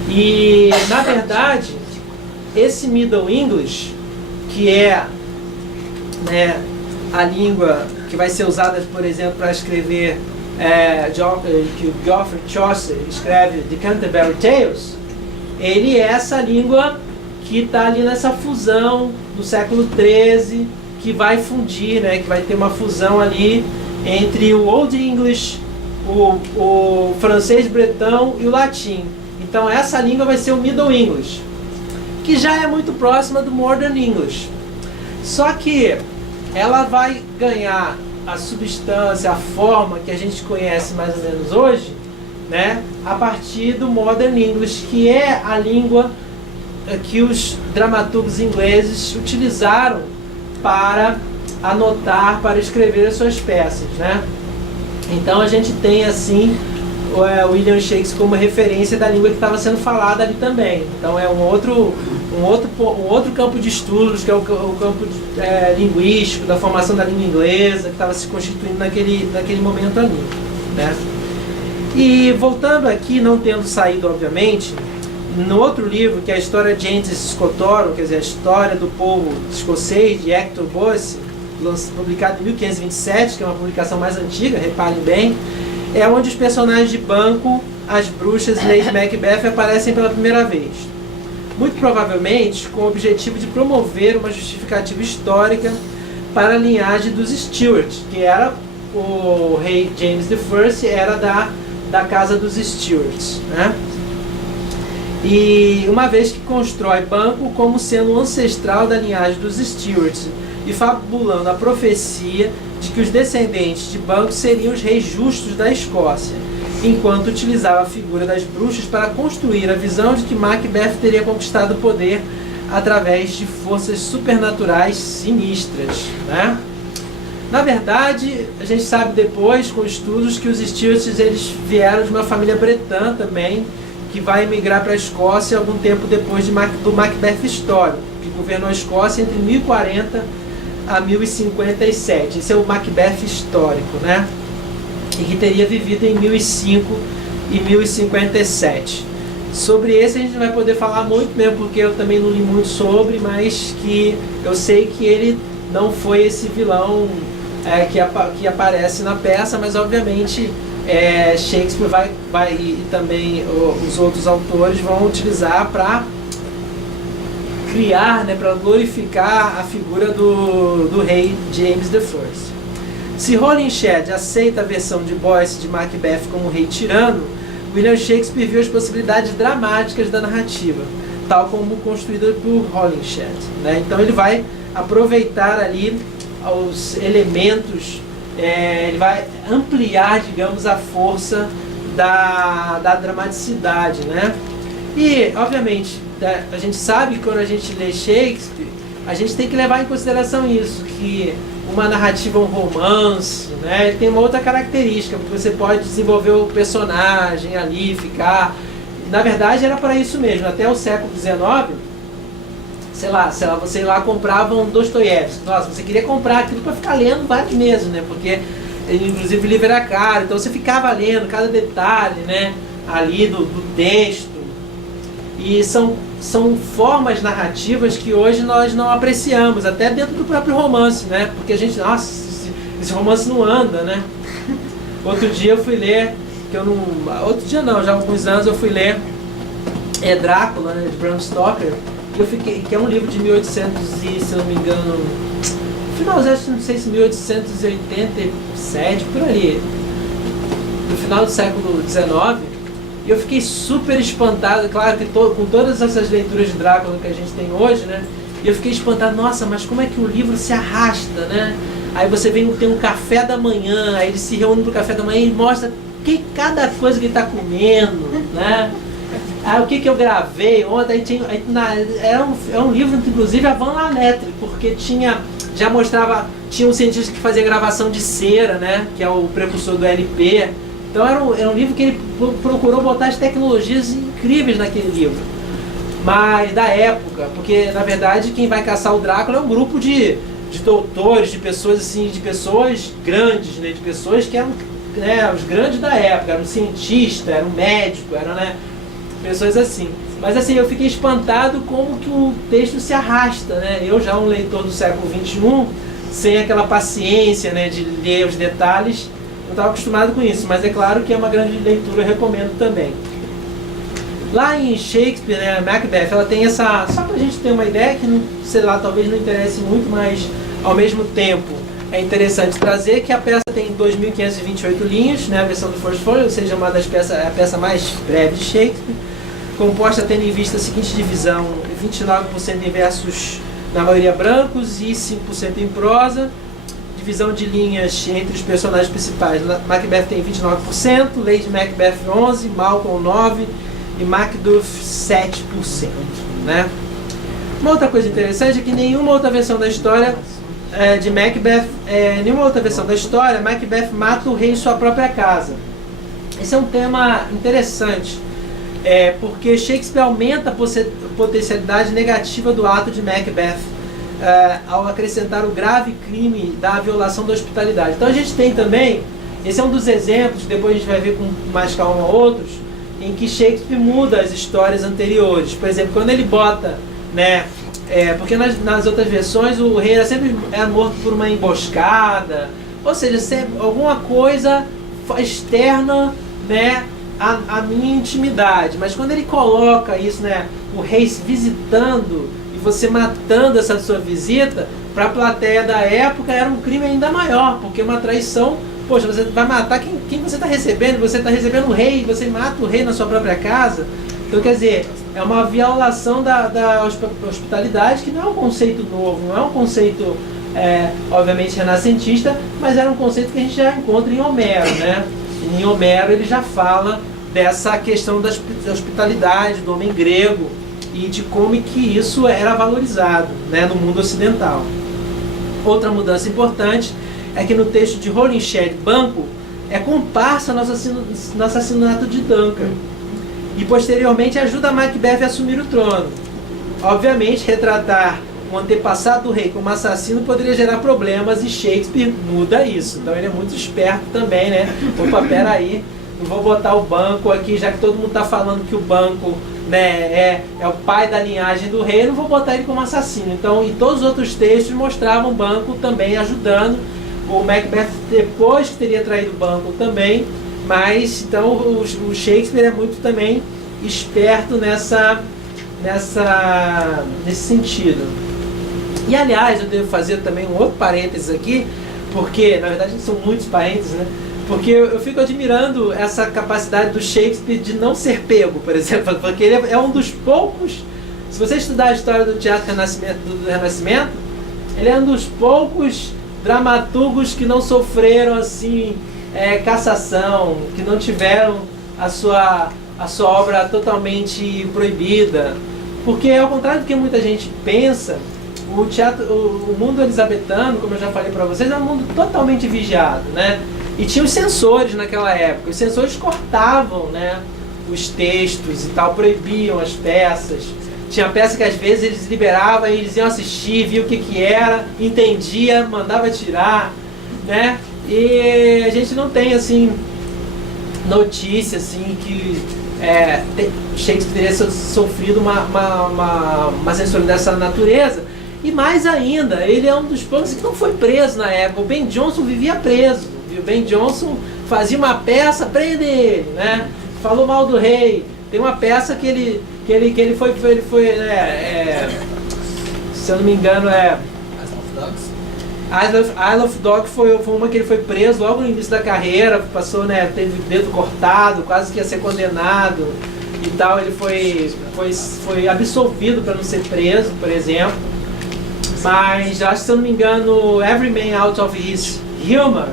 E na verdade esse Middle English, que é, né, a língua que vai ser usada, por exemplo, para escrever que o Geoffrey Chaucer escreve The Canterbury Tales, ele é essa língua que está ali nessa fusão do século XIII, que vai fundir, né, que vai ter uma fusão ali entre o Old English, o francês bretão e o latim. Então essa língua vai ser o Middle English, que já é muito próxima do Modern English. Só que ela vai ganhar a substância, a forma que a gente conhece mais ou menos hoje, né, a partir do Modern English, que é a língua que os dramaturgos ingleses utilizaram para anotar, para escrever as suas peças, né? Então a gente tem assim o William Shakespeare como referência da língua que estava sendo falada ali também. Então é um outro campo de estudos, que é o campo linguístico, da formação da língua inglesa, que estava se constituindo naquele momento ali, né? E voltando aqui, não tendo saído obviamente, no outro livro, que é a história de James Scotorum, quer dizer, a história do povo escocês, de Hector Boyce, publicado em 1527, que é uma publicação mais antiga, reparem bem, é onde os personagens de Banquo, as bruxas e Lady Macbeth aparecem pela primeira vez. Muito provavelmente com o objetivo de promover uma justificativa histórica para a linhagem dos Stuart, que era o rei James I, era da casa dos Stuarts, né? E uma vez que constrói Banquo como sendo o ancestral da linhagem dos Stuarts, e fabulando a profecia de que os descendentes de Banquo seriam os reis justos da Escócia, enquanto utilizava a figura das bruxas para construir a visão de que Macbeth teria conquistado o poder através de forças supernaturais sinistras, né? Na verdade, a gente sabe depois, com estudos, que os Stuarts eles vieram de uma família bretã também, que vai emigrar para a Escócia algum tempo depois do Macbeth histórico, que governou a Escócia entre 1040 a 1057. Esse é o Macbeth histórico, né? E que teria vivido em 1005 e 1057. Sobre esse a gente não vai poder falar muito mesmo, porque eu também não li muito sobre, mas que eu sei que ele não foi esse vilão que aparece na peça, mas obviamente Shakespeare vai e também os outros autores vão utilizar para criar, né, para glorificar a figura do rei James I. Se Holinshed aceita a versão de Boyce de Macbeth como rei tirano, William Shakespeare viu as possibilidades dramáticas da narrativa, tal como construída por Holinshed, né? Então ele vai aproveitar ali os elementos, ele vai ampliar, digamos, a força da dramaticidade, né? E, obviamente, a gente sabe que quando a gente lê Shakespeare, a gente tem que levar em consideração isso, que uma narrativa, um romance, né, tem uma outra característica, porque você pode desenvolver o personagem ali, ficar... Na verdade, era para isso mesmo. Até o século XIX, sei lá, você lá comprava um Dostoiévski. Nossa, você queria comprar aquilo para ficar lendo vários meses, né? Porque, inclusive, o livro era caro. Então, você ficava lendo cada detalhe, né, ali do texto. E são são formas narrativas que hoje nós não apreciamos, até dentro do próprio romance, né? Porque a gente, nossa, esse romance não anda, né? Outro dia eu fui ler, outro dia não, já há alguns anos eu fui ler Drácula, né, de Bram Stoker, e eu fiquei, que é um livro de 1800 e, se eu não me engano, finalzinho, não sei se 1887, por ali, no final do século XIX, e eu fiquei super espantado, claro que com todas essas leituras de Drácula que a gente tem hoje, né, e eu fiquei espantado, nossa, mas como é que o livro se arrasta, né? Aí você tem um café da manhã, aí eles se reúnem pro café da manhã e mostra cada coisa que ele está comendo, né? O que eu gravei ontem, é um livro, inclusive, a Van Lanetre, porque tinha um cientista que fazia gravação de cera, né? Que é o precursor do LP. Então era um livro que ele procurou botar as tecnologias incríveis naquele livro. Mas da época, porque na verdade quem vai caçar o Drácula é um grupo de doutores, de pessoas assim, de pessoas grandes, né? De pessoas que eram, né, os grandes da época, era um cientista, era um médico, eram, né, pessoas assim. Mas assim, eu fiquei espantado como que o texto se arrasta, né? Eu já um leitor do século XXI, sem aquela paciência, né, de ler os detalhes, não estava acostumado com isso, mas é claro que é uma grande leitura, eu recomendo também. Lá em Shakespeare, né, Macbeth, ela tem essa, só pra gente ter uma ideia, que não, sei lá, talvez não interesse muito, mas ao mesmo tempo é interessante trazer que a peça tem 2.528 linhas, né, a versão do First Folio, ou seja, uma das peças, a peça mais breve de Shakespeare, composta tendo em vista a seguinte divisão: 29% em versos, na maioria brancos, e 5% em prosa. Divisão de linhas entre os personagens principais: Macbeth tem 29%, Lady Macbeth 11%, Malcolm 9% e Macduff 7%, né? Uma outra coisa interessante é que nenhuma outra versão da história de Macbeth, Macbeth mata o rei em sua própria casa. Esse é um tema interessante, porque Shakespeare aumenta a potencialidade negativa do ato de Macbeth ao acrescentar o grave crime da violação da hospitalidade. Então a gente tem também, esse é um dos exemplos, depois a gente vai ver com mais calma outros, em que Shakespeare muda as histórias anteriores. Por exemplo, quando ele bota, né, porque nas outras versões o rei era sempre morto por uma emboscada, ou seja, sempre alguma coisa externa, né, à minha intimidade. Mas quando ele coloca isso, né, o rei visitando e você matando essa sua visita, para a plateia da época era um crime ainda maior, porque uma traição. Poxa, você vai matar quem você está recebendo? Você está recebendo o rei, você mata o rei na sua própria casa. Então, quer dizer, é uma violação da hospitalidade, que não é um conceito novo, não é um conceito, obviamente, renascentista, mas era um conceito que a gente já encontra em Homero, né? Em Homero ele já fala dessa questão da hospitalidade, do homem grego, e de como que isso era valorizado, né, no mundo ocidental. Outra mudança importante é que no texto de Holinshed, Banquo é comparsa no assassinato de Duncan, e posteriormente ajuda Macbeth a assumir o trono. Obviamente, retratar um antepassado do rei como assassino poderia gerar problemas, e Shakespeare muda isso. Então ele é muito esperto também, né? Opa, peraí, não vou botar o Banquo aqui, já que todo mundo está falando que o Banquo, né, é o pai da linhagem do rei, eu não vou botar ele como assassino. Então, e todos os outros textos mostravam o Banquo também ajudando o Macbeth, depois que teria traído o Banquo também. Mas então o Shakespeare é muito também esperto nesse sentido. E aliás, eu devo fazer também um outro parênteses aqui, porque na verdade são muitos parênteses, né? Porque eu fico admirando essa capacidade do Shakespeare de não ser pego, por exemplo, porque ele é um dos poucos. Se você estudar a história do teatro do Renascimento, ele é um dos poucos dramaturgos que não sofreram assim cassação, que não tiveram a sua obra totalmente proibida, porque ao contrário do que muita gente pensa, o mundo elisabetano, como eu já falei para vocês, é um mundo totalmente vigiado, né? E tinha os censores naquela época. Os censores cortavam, né, os textos e tal, proibiam as peças. Tinha peça que às vezes eles liberavam e eles iam assistir, viam o que era, entendia, mandava tirar, né? E a gente não tem assim notícia assim que Shakespeare teria sofrido uma censura dessa natureza. E mais ainda, ele é um dos poucos que não foi preso na época. O Ben Jonson vivia preso. O Ben Jonson fazia uma peça, prende ele, né? Falou mal do rei. Tem uma peça que ele foi se eu não me engano, Isle of Dogs foi uma que ele foi preso logo no início da carreira, passou, né, teve o dedo cortado, quase que ia ser condenado e tal. Ele foi absolvido para não ser preso, por exemplo. Mas acho que, se eu não me engano, Every Man Out of His Humor,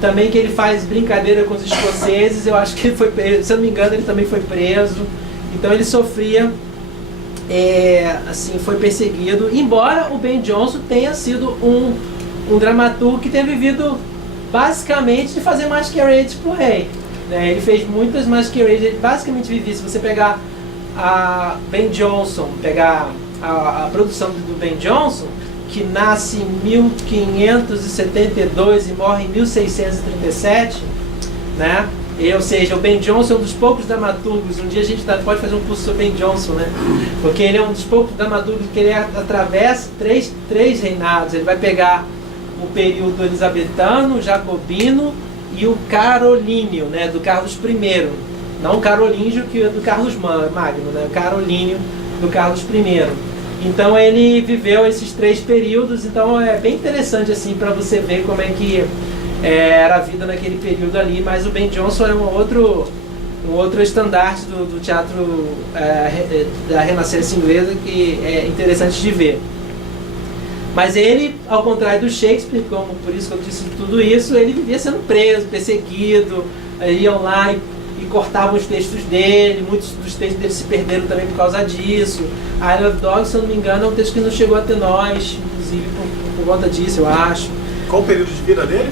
também, que ele faz brincadeira com os escoceses, eu acho que ele foi preso, se eu não me engano, ele também foi preso. Então ele sofria, assim, foi perseguido, embora o Ben Jonson tenha sido um dramaturgo que tenha vivido basicamente de fazer masquerades pro rei, né? Ele fez muitas masquerades, ele basicamente vivia, se você pegar a Ben Jonson, pegar a produção do Ben Jonson, que nasce em 1572 e morre em 1637, né? Ou seja, o Ben Jonson é um dos poucos dramaturgos. Um dia a gente pode fazer um curso sobre Ben Jonson, né? Porque ele é um dos poucos dramaturgos que ele atravessa três reinados. Ele vai pegar o período elizabetano, o jacobino e o carolíneo, né? Do Carlos I. Não o carolíngio, que é do Carlos Magno, né? O carolíneo do Carlos I. Então ele viveu esses 3 períodos. Então é bem interessante, assim, para você ver como é que era a vida naquele período ali. Mas o Ben Jonson é um outro estandarte do teatro da Renascença inglesa, que é interessante de ver. Mas ele, ao contrário do Shakespeare, por isso que eu disse tudo isso, ele vivia sendo preso, perseguido, iam lá e cortavam os textos dele. Muitos dos textos dele se perderam também por causa disso. Isle of Dogs, se eu não me engano, é um texto que não chegou até nós, inclusive por conta disso, eu acho. Qual o período de vida dele?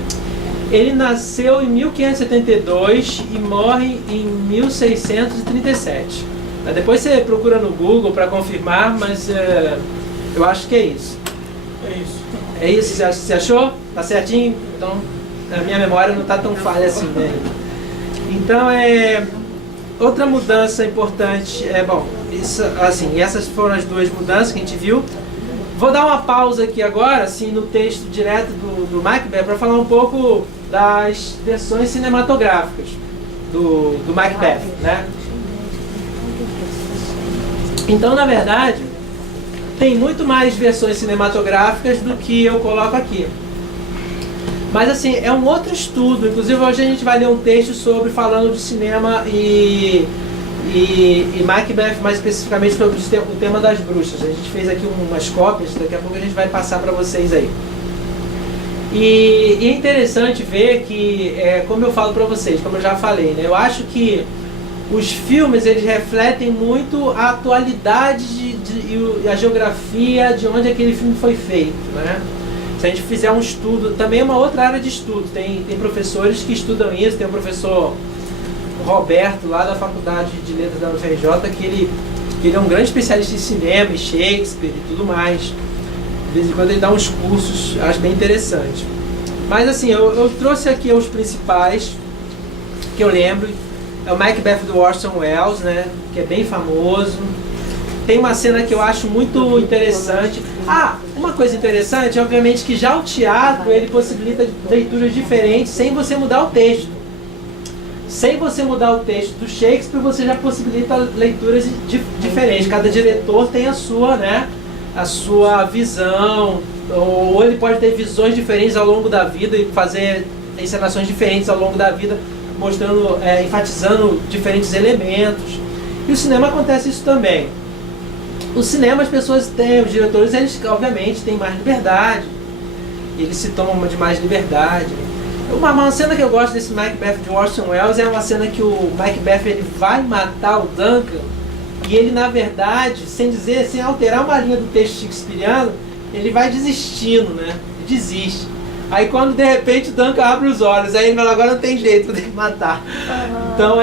Ele nasceu em 1572 e morre em 1637. Depois você procura no Google para confirmar, mas eu acho que é isso. É isso, você achou? Tá certinho? Então, a minha memória não está tão falha assim, né? Então, outra mudança importante, essas foram as 2 mudanças que a gente viu. Vou dar uma pausa aqui agora, assim, no texto direto do Macbeth, para falar um pouco das versões cinematográficas do Macbeth, né? Então, na verdade, tem muito mais versões cinematográficas do que eu coloco aqui. Mas, assim, é um outro estudo. Inclusive, hoje a gente vai ler um texto falando de cinema e Macbeth, mais especificamente sobre o tema das bruxas. A gente fez aqui umas cópias, daqui a pouco a gente vai passar para vocês aí. E é interessante ver que, como eu falo para vocês, como eu já falei, né, eu acho que os filmes, eles refletem muito a atualidade e a geografia de onde aquele filme foi feito, né? Se a gente fizer um estudo, também é uma outra área de estudo, tem professores que estudam isso. Tem o professor Roberto, lá da Faculdade de Letras da UFRJ, que ele é um grande especialista em cinema, em Shakespeare e tudo mais. De vez em quando ele dá uns cursos, acho bem interessante. Mas, assim, eu trouxe aqui os principais que eu lembro. É o Macbeth do Orson Welles, né, que é bem famoso. Tem uma cena que eu acho muito interessante. Uma coisa interessante, obviamente, que já o teatro, ele possibilita leituras diferentes sem você mudar o texto. Sem você mudar o texto do Shakespeare, você já possibilita leituras diferentes. Cada diretor tem a sua, né, a sua visão, ou ele pode ter visões diferentes ao longo da vida e fazer encenações diferentes ao longo da vida, mostrando, enfatizando diferentes elementos. E o cinema acontece isso também. No cinema, as pessoas têm, os diretores, eles obviamente têm mais liberdade, eles se tomam de mais liberdade. Uma cena que eu gosto desse Macbeth de Orson Welles é uma cena que o Macbeth, ele vai matar o Duncan, e ele, na verdade, sem alterar uma linha do texto shakespeariano, ele vai desistindo, né? Ele desiste. Aí quando de repente o Duncan abre os olhos, aí ele fala, agora não tem jeito, vou ter que matar. Então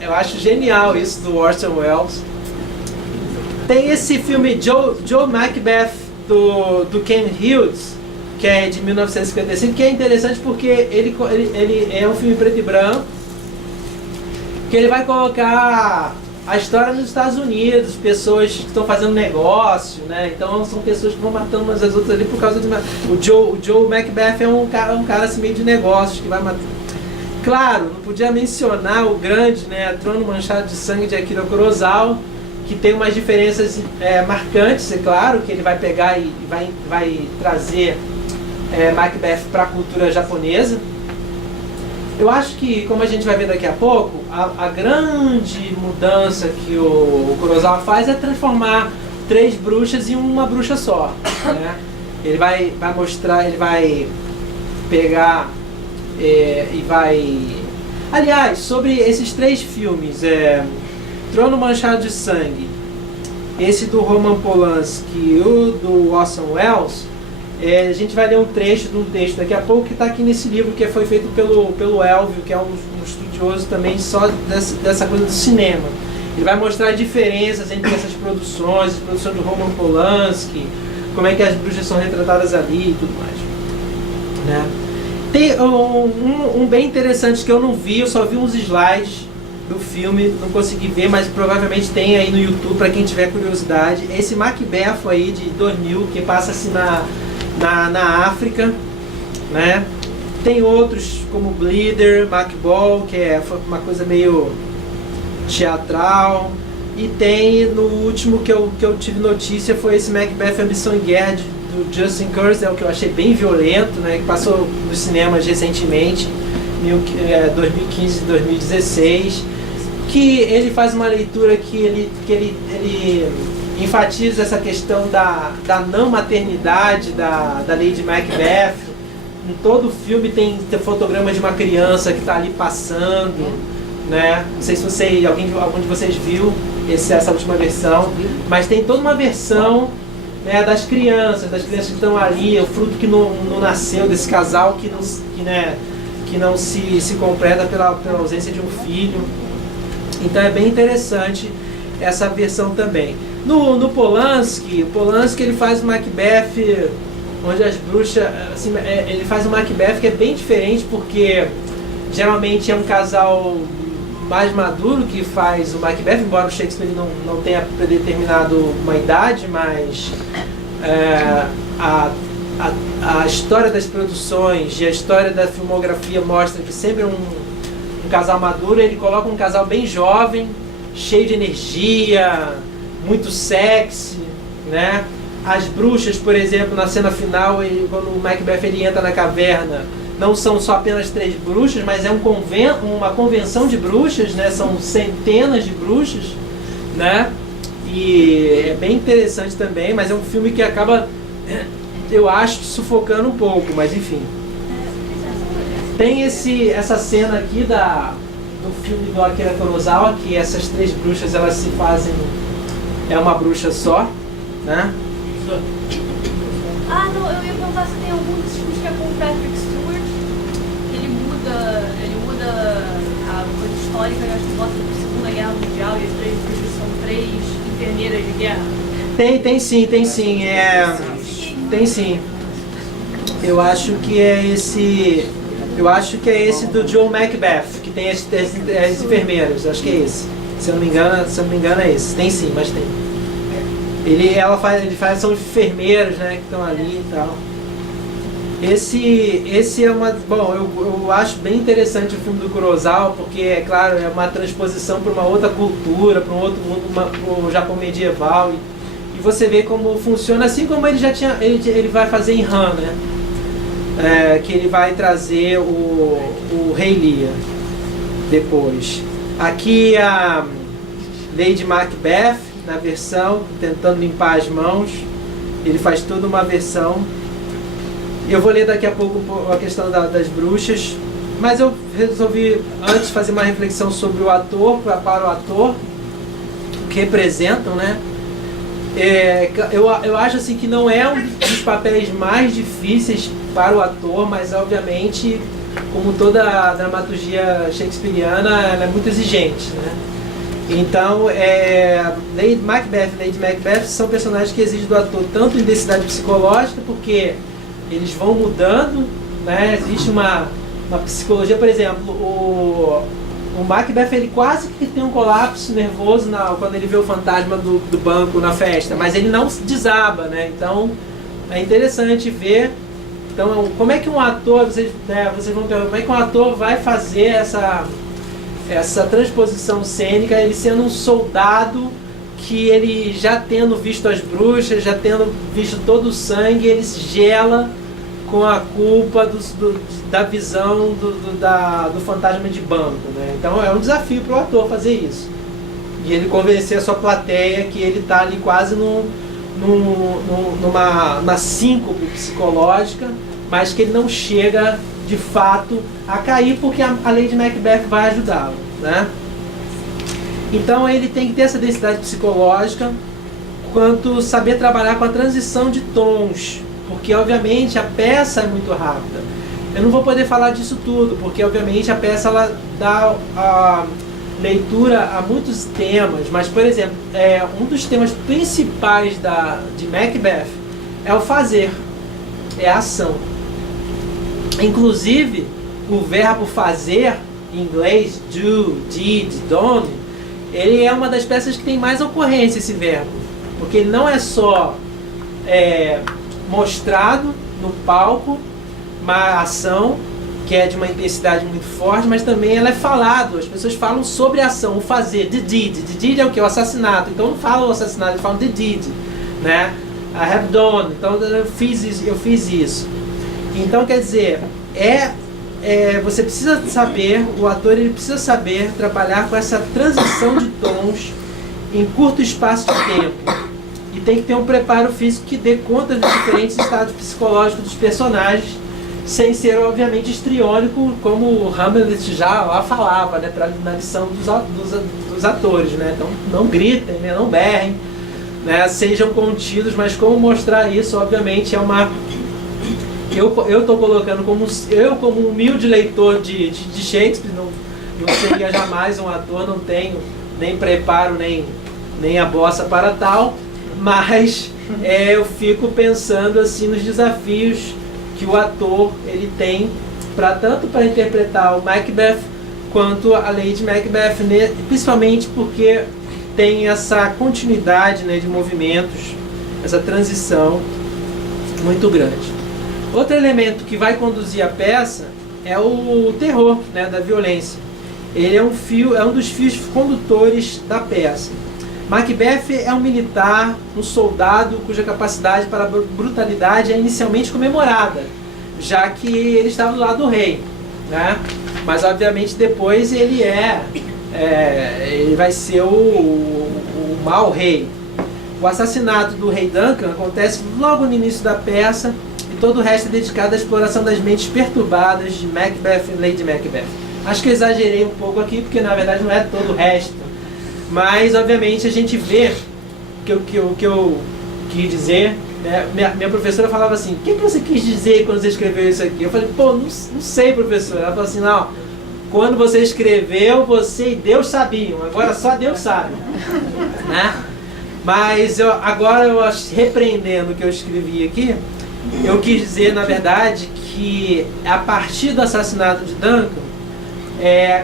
eu acho genial isso do Orson Welles. Tem esse filme Joe Macbeth do Ken Hughes, que é de 1955, que é interessante porque ele é um filme preto e branco. que ele vai colocar a história nos Estados Unidos, pessoas que estão fazendo negócio, né? Então são pessoas que vão matando umas às outras ali por causa de o Joe Macbeth é um cara assim, meio de negócios que vai matando. Claro, não podia mencionar o grande, né, Trono Manchado de Sangue de Akira Kurosawa, que tem umas diferenças marcantes, é claro, que ele vai pegar e vai trazer Macbeth para a cultura japonesa. Eu acho que, como a gente vai ver daqui a pouco, a grande mudança que o Kurosawa faz é transformar 3 bruxas em uma bruxa só, né? Ele vai mostrar, ele vai pegar e vai... Aliás, sobre esses 3 filmes, Trono Manchado de Sangue, esse do Roman Polanski e o do Orson Welles, a gente vai ler um trecho de um texto daqui a pouco que está aqui nesse livro que foi feito pelo Elvio, que é um estudioso também só dessa coisa do cinema. Ele vai mostrar as diferenças entre essas produções, a produção do Roman Polanski, como é que as bruxas são retratadas ali e tudo mais, né? Tem um bem interessante que eu não vi, eu só vi uns slides do filme, não consegui ver, mas provavelmente tem aí no YouTube para quem tiver curiosidade. Esse Macbeth aí de 2000, que passa-se na África, né? Tem outros como Bleeder, Macball, que foi uma coisa meio teatral. E tem, no último que eu tive notícia, foi esse Macbeth Ambição e Guerra do Justin Kurzel, que eu achei bem violento, né? Que passou nos cinemas recentemente, 2015 e 2016, que ele faz uma leitura que ele enfatiza essa questão da não maternidade da Lady Macbeth. Em todo o filme tem fotograma de uma criança que está ali passando, né? Não sei se algum de vocês viu essa última versão, mas tem toda uma versão, né, das crianças que estão ali, o fruto que não nasceu desse casal que não se completa pela ausência de um filho. Então é bem interessante essa versão também. No Polanski, ele faz o Macbeth onde as bruxas, assim, ele faz um Macbeth que é bem diferente, porque geralmente é um casal mais maduro que faz o Macbeth, embora o Shakespeare não tenha predeterminado uma idade, mas a história das produções e a história da filmografia mostra que sempre é um casal maduro. Ele coloca um casal bem jovem, cheio de energia, muito sexy, né? As bruxas, por exemplo, na cena final, quando o Macbeth ele entra na caverna, não são só apenas 3 bruxas, mas é uma convenção de bruxas, né? São centenas de bruxas, né? E é bem interessante também, mas é um filme que acaba, eu acho, sufocando um pouco, mas enfim. Tem essa cena aqui do filme do Akira Kurosawa, que essas 3 bruxas, elas se fazem, é uma bruxa só, né? Ah, não, eu ia perguntar se tem algum desses filmes que é com o Patrick Stewart, que ele muda a coisa histórica, eu acho que bota na Segunda Guerra Mundial e as 3 bruxas são 3 enfermeiras de guerra. Tem sim. Tem sim. Eu acho que é esse do Joe Macbeth, que tem as enfermeiras. Acho que é esse. Se eu não me engano é esse. Tem sim, mas tem. Ele faz são enfermeiros, né, que estão ali e tal. Esse é uma... Bom, eu acho bem interessante o filme do Kurosawa, porque, é claro, é uma transposição para uma outra cultura, para um outro mundo, o Japão medieval. E você vê como funciona, assim como ele já tinha... Ele vai fazer em Han, né? Que ele vai trazer o Rei Lear depois. Aqui a Lady Macbeth, na versão, tentando limpar as mãos. Ele faz toda uma versão. Eu vou ler daqui a pouco a questão das bruxas, mas eu resolvi antes fazer uma reflexão sobre o ator, para o ator, o que representam, né? Eu acho assim que não é um dos papéis mais difíceis para o ator, mas obviamente, como toda a dramaturgia shakespeariana, ela é muito exigente, né? Então, Lady Macbeth são personagens que exigem do ator tanto intensidade psicológica, porque eles vão mudando, né? Existe uma psicologia, por exemplo, O Macbeth, ele quase que tem um colapso nervoso quando ele vê o fantasma do banco na festa, mas ele não desaba, né? Então, é interessante ver. Então, como é que um ator, vocês vão perguntar, como é que um ator vai fazer essa transposição cênica, ele sendo um soldado que ele já tendo visto as bruxas, já tendo visto todo o sangue, ele se gela com a culpa da visão do fantasma de banco, né? Então é um desafio para o ator fazer isso. E ele convencer a sua plateia que ele está ali quase numa síncope psicológica, mas que ele não chega de fato a cair, porque a Lady Macbeth vai ajudá-lo, né? Então ele tem que ter essa densidade psicológica, quanto saber trabalhar com a transição de tons, porque obviamente a peça é muito rápida. Eu não vou poder falar disso tudo, porque obviamente a peça ela dá a leitura a muitos temas, mas por exemplo, um dos temas principais de Macbeth é o fazer, é a ação. Inclusive, o verbo fazer, em inglês, do, did, done, ele é uma das peças que tem mais ocorrência, esse verbo, porque ele não é só mostrado no palco, uma ação que é de uma intensidade muito forte, mas também ela é falado, as pessoas falam sobre a ação, o fazer, the deed é o que? O assassinato, então não falam o assassinato, eles falam the deed, né? I have done, então eu fiz isso. Então quer dizer, você precisa saber, o ator ele precisa saber trabalhar com essa transição de tons em curto espaço de tempo. E tem que ter um preparo físico que dê conta dos diferentes estados psicológicos dos personagens, sem ser, obviamente, histriônico, como o Hamlet já lá falava, né, na lição dos atores, né? Então, não gritem, né, não berrem, né, sejam contidos, mas como mostrar isso, obviamente, é uma... Eu estou colocando como humilde leitor de Shakespeare, não seria jamais um ator, não tenho nem preparo, nem a bossa para tal, mas eu fico pensando assim nos desafios que o ator ele tem tanto para interpretar o Macbeth quanto a Lady Macbeth, né? Principalmente porque tem essa continuidade, né, de movimentos, essa transição muito grande. Outro elemento que vai conduzir a peça é o terror, né, da violência. Ele é um dos fios condutores da peça. Macbeth é um militar, um soldado cuja capacidade para a brutalidade é inicialmente comemorada, já que ele estava do lado do rei, né? Mas obviamente depois ele vai ser o mau rei. O assassinato do rei Duncan acontece logo no início da peça, e todo o resto é dedicado à exploração das mentes perturbadas de Macbeth e Lady Macbeth. Acho que eu exagerei um pouco aqui, porque na verdade não é todo o resto. Mas obviamente a gente vê o que eu quis dizer, né? Minha professora falava assim, o que você quis dizer quando você escreveu isso aqui? Eu falei, não sei, professora. Ela falou assim, não, quando você escreveu, você e Deus sabiam, agora só Deus sabe. Né? Mas agora repreendendo o que eu escrevi aqui, eu quis dizer, na verdade, que a partir do assassinato de Duncan,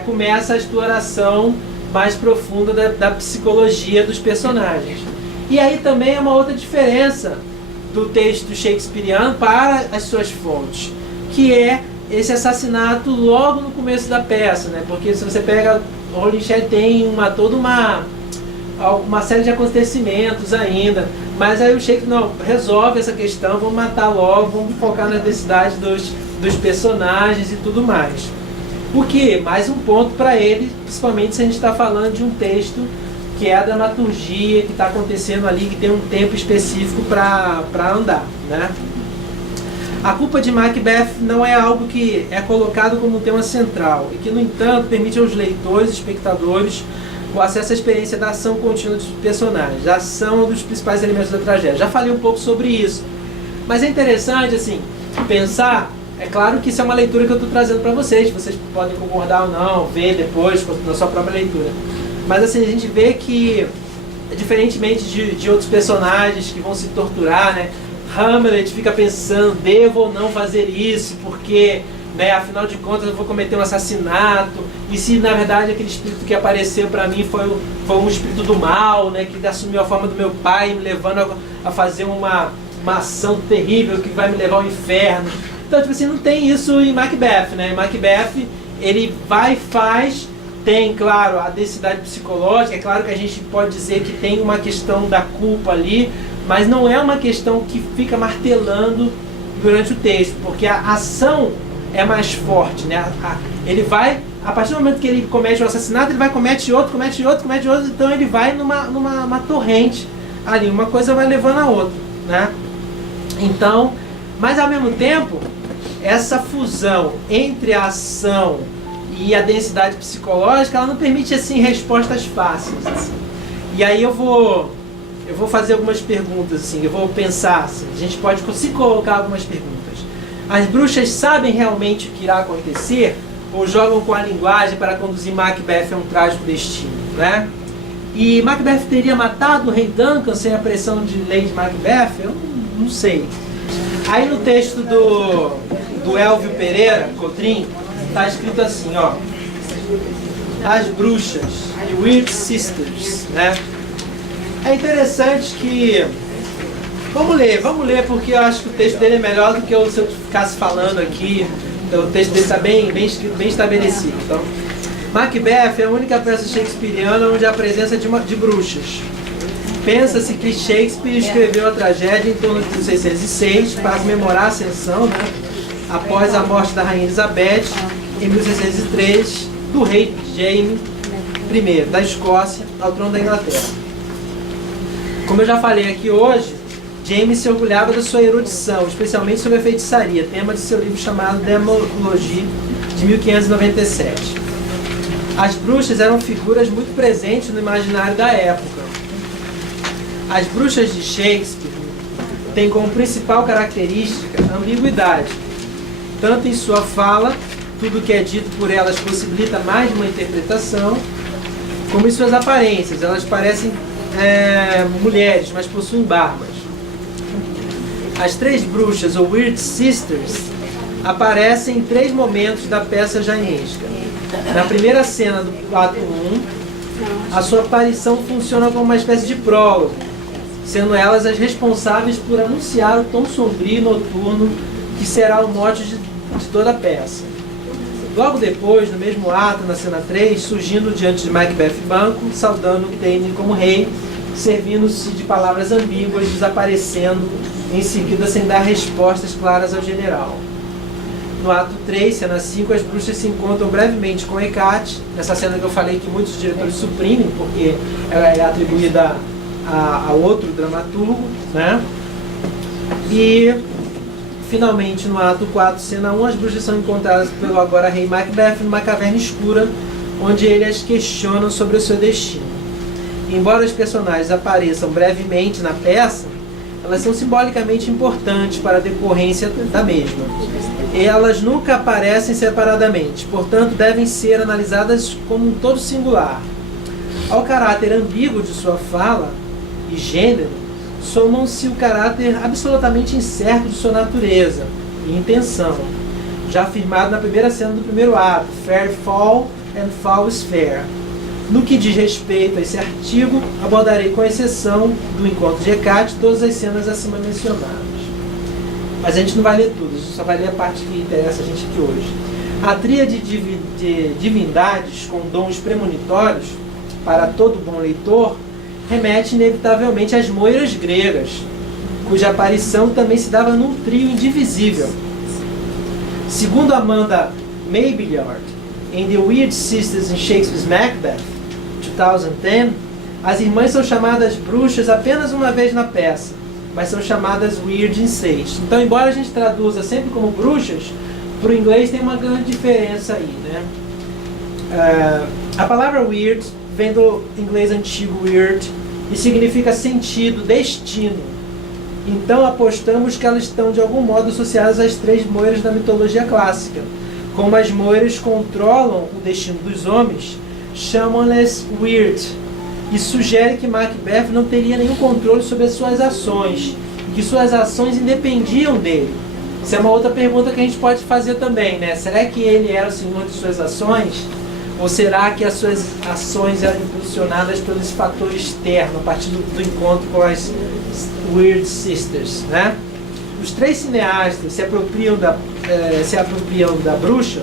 começa a exploração mais profunda da psicologia dos personagens. E aí também é uma outra diferença do texto shakespeariano para as suas fontes, que é esse assassinato logo no começo da peça, né? Porque se você pega o Holinshed tem toda uma série de acontecimentos ainda, mas aí o Shakespeare não resolve essa questão, vamos matar logo, vamos focar na necessidade dos personagens e tudo mais. O que? Mais um ponto para ele, principalmente se a gente está falando de um texto que é a dramaturgia, que está acontecendo ali, que tem um tempo específico para andar, né? A culpa de Macbeth não é algo que é colocado como um tema central, e que, no entanto, permite aos leitores e espectadores o acesso à experiência da ação contínua dos personagens. A ação é um dos principais elementos da tragédia. Já falei um pouco sobre isso. Mas é interessante, assim, pensar. É claro que isso é uma leitura que eu estou trazendo para vocês. Vocês podem concordar ou não, ver depois na sua própria leitura. Mas assim, a gente vê que, diferentemente de outros personagens que vão se torturar, né? Hamlet fica pensando, devo ou não fazer isso, porque né? Afinal de contas eu vou cometer um assassinato, e se na verdade aquele espírito que apareceu para mim foi um espírito do mal, né? Que assumiu a forma do meu pai, me levando a fazer uma ação terrível que vai me levar ao inferno. Então, tipo assim, não tem isso em Macbeth, né? Em Macbeth, ele vai e faz, tem, claro, a densidade psicológica, é claro que a gente pode dizer que tem uma questão da culpa ali, mas não é uma questão que fica martelando durante o texto, porque a ação é mais forte, né? Ele vai, a partir do momento que ele comete um assassinato, ele vai, comete outro, então ele vai numa torrente ali, uma coisa vai levando a outra, né? Então, mas ao mesmo tempo, essa fusão entre a ação e a densidade psicológica, ela não permite assim respostas fáceis, assim. E aí eu vou fazer algumas perguntas, assim, eu vou pensar, assim, a gente pode se colocar algumas perguntas. As bruxas sabem realmente o que irá acontecer ou jogam com a linguagem para conduzir Macbeth a um trágico destino, né? E Macbeth teria matado o rei Duncan sem a pressão de Lady Macbeth? Eu não sei. Aí no texto do Elvio Pereira, Cotrim, está escrito assim, ó: as bruxas, the Weird Sisters, né? É interessante que... Vamos ler, porque eu acho que o texto dele é melhor do que se eu ficasse falando aqui. Então, o texto dele está bem escrito, bem estabelecido. Então, Macbeth é a única peça shakespeariana onde há a presença de bruxas. Pensa-se que Shakespeare escreveu a tragédia em torno de 1606 para comemorar a ascensão, né, após a morte da rainha Elizabeth, em 1603, do rei Jaime I da Escócia ao trono da Inglaterra. Como eu já falei aqui hoje, Jaime se orgulhava da sua erudição, especialmente sobre a feitiçaria, tema de seu livro chamado Demologie, de 1597. As bruxas eram figuras muito presentes no imaginário da época. As bruxas de Shakespeare têm como principal característica a ambiguidade. Tanto em sua fala, tudo que é dito por elas possibilita mais de uma interpretação, como em suas aparências. Elas parecem mulheres, mas possuem barbas. As três bruxas, ou Weird Sisters, aparecem em 3 momentos da peça jainesca. Na primeira cena do ato 1, a sua aparição funciona como uma espécie de prólogo, sendo elas as responsáveis por anunciar o tom sombrio e noturno que será o mote de toda a peça. Logo depois, no mesmo ato, na cena 3, surgindo diante de Macbeth Banco, saudando Tene como rei, servindo-se de palavras ambíguas, desaparecendo em seguida sem dar respostas claras ao general. No ato 3, cena 5, as bruxas se encontram brevemente com Hecate, nessa cena que eu falei que muitos diretores suprimem, porque ela é atribuída a outro dramaturgo, né? E finalmente, no ato 4, cena 1, as bruxas são encontradas pelo agora rei Macbeth numa caverna escura, onde ele as questiona sobre o seu destino. Embora os personagens apareçam brevemente na peça, elas são simbolicamente importantes para a decorrência da mesma. Elas nunca aparecem separadamente, portanto devem ser analisadas como um todo singular. Ao caráter ambíguo de sua fala e gênero, somam-se o caráter absolutamente incerto de sua natureza e intenção, já afirmado na primeira cena do primeiro ato, Fair Fall and Foul is Fair. No que diz respeito a esse artigo, abordarei, com exceção do encontro de Hecate, todas as cenas acima mencionadas. Mas a gente não vai ler tudo, a gente só vai ler a parte que interessa a gente aqui hoje. A tríade de divindades com dons premonitórios, para todo bom leitor, remete inevitavelmente às moiras gregas, cuja aparição também se dava num trio indivisível. Segundo Amanda Maybillard, em The Weird Sisters in Shakespeare's Macbeth, 2010, as irmãs são chamadas bruxas apenas uma vez na peça, mas são chamadas weird em 6. Então, embora a gente traduza sempre como bruxas, para o inglês tem uma grande diferença aí, né? A palavra weird vem do inglês antigo weird e significa sentido, destino. Então, apostamos que elas estão de algum modo associadas às 3 moiras da mitologia clássica. Como as moiras controlam o destino dos homens, chamam-las weird, e sugere que Macbeth não teria nenhum controle sobre as suas ações, e que suas ações independiam dele. Isso é uma outra pergunta que a gente pode fazer também, né? Será que ele era o senhor de suas ações? Ou será que as suas ações eram impulsionadas por esse fator externo, a partir do encontro com as Weird Sisters, né? Os três cineastas se apropriam da bruxa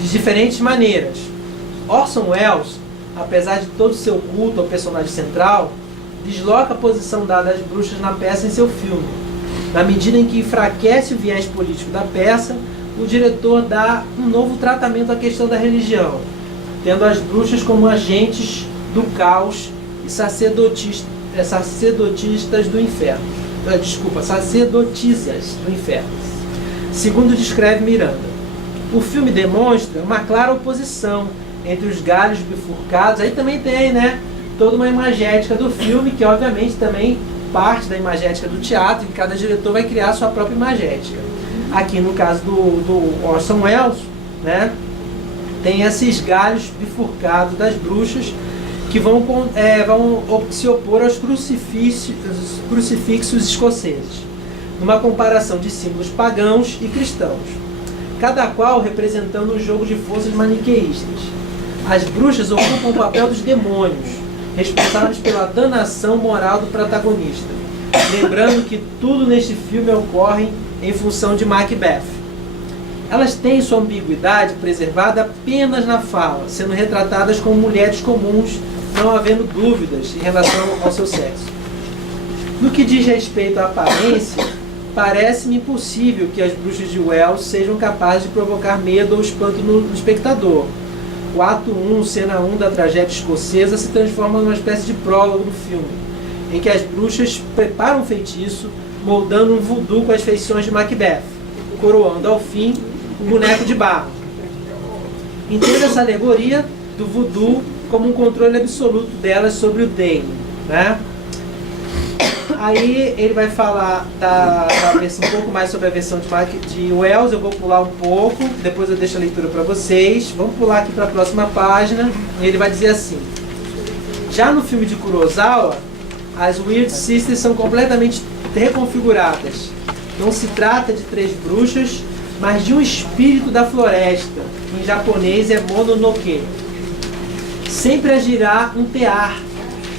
de diferentes maneiras. Orson Welles, apesar de todo o seu culto ao personagem central, desloca a posição dada às bruxas na peça em seu filme. Na medida em que enfraquece o viés político da peça, o diretor dá um novo tratamento à questão da religião, tendo as bruxas como agentes do caos e sacerdotisas do inferno. Sacerdotisas do inferno. Segundo descreve Miranda, o filme demonstra uma clara oposição entre os galhos bifurcados. Aí também tem, né, toda uma imagética do filme, que obviamente também parte da imagética do teatro, e cada diretor vai criar a sua própria imagética. Aqui no caso do Orson Welles, né, tem esses galhos bifurcados das bruxas que vão se opor aos crucifixos escoceses, numa comparação de símbolos pagãos e cristãos, cada qual representando um jogo de forças maniqueístas. As bruxas ocupam o papel dos demônios, responsáveis pela danação moral do protagonista, lembrando que tudo neste filme ocorre em função de Macbeth. Elas têm sua ambiguidade preservada apenas na fala, sendo retratadas como mulheres comuns, não havendo dúvidas em relação ao seu sexo. No que diz respeito à aparência, parece-me impossível que as bruxas de Welles sejam capazes de provocar medo ou espanto no espectador. O ato 1, cena 1 da tragédia escocesa se transforma numa espécie de prólogo do filme, em que as bruxas preparam um feitiço, moldando um voodoo com as feições de Macbeth, coroando ao fim o boneco de barro. Entenda essa alegoria do voodoo como um controle absoluto delas sobre o Dane, né? Aí ele vai falar um pouco mais sobre a versão de Welles. Eu vou pular um pouco, depois eu deixo a leitura para vocês. Vamos pular aqui para a próxima página. E ele vai dizer assim: já no filme de Kurosawa, as Weird Sisters são completamente reconfiguradas. Não se trata de três bruxas, mas de um espírito da floresta, que em japonês é Mononoke. Sempre agirá um tear,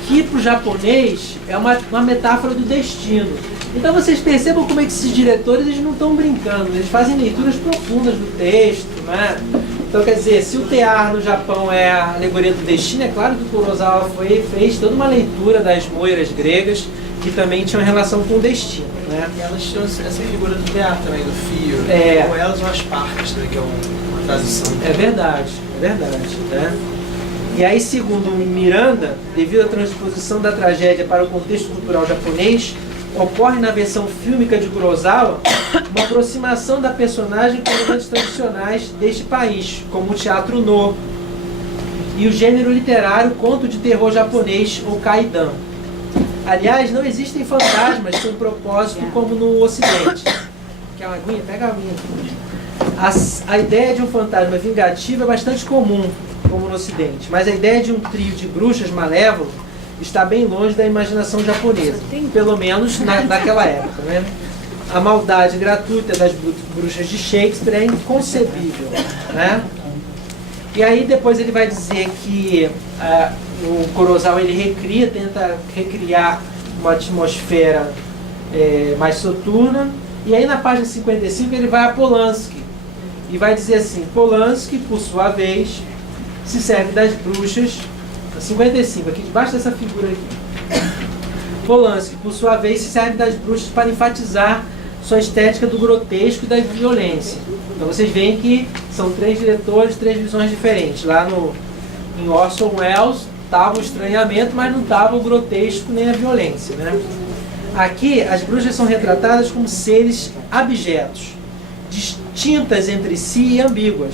que para o japonês é uma metáfora do destino. Então vocês percebam como é que esses diretores, eles não estão brincando, eles fazem leituras profundas do texto, né? Então quer dizer, se o tear no Japão é a alegoria do destino, é claro que o Kurosawa fez toda uma leitura das moiras gregas, que também tinham relação com o destino, né? E elas tinham essa figura do tear também, do fio, com elas umas partes também, que é uma tradição. É verdade, né? E aí, segundo Miranda, devido à transposição da tragédia para o contexto cultural japonês, ocorre na versão fílmica de Kurosawa uma aproximação da personagem com elementos tradicionais deste país, como o teatro no e o gênero literário conto de terror japonês, ou kaidan. Aliás, não existem fantasmas sem propósito como no Ocidente. Quer uma aguinha? Pega a aguinha aqui. A ideia de um fantasma vingativo é bastante comum, como no Ocidente, mas a ideia de um trio de bruxas malévolas está bem longe da imaginação japonesa, pelo menos naquela época, né? A maldade gratuita das bruxas de Shakespeare é inconcebível, né? E aí depois ele vai dizer que o Kurosawa tenta recriar uma atmosfera mais soturna, e aí na página 55 ele vai a Polanski e vai dizer assim: Polanski, por sua vez, se serve das bruxas, 55, aqui debaixo dessa figura aqui. Polanski, por sua vez, se serve das bruxas para enfatizar sua estética do grotesco e da violência. Então vocês veem que são três diretores, três visões diferentes. Lá em Orson Welles estava o estranhamento, mas não estava o grotesco nem a violência, né? Aqui as bruxas são retratadas como seres abjetos, distintas entre si e ambíguas.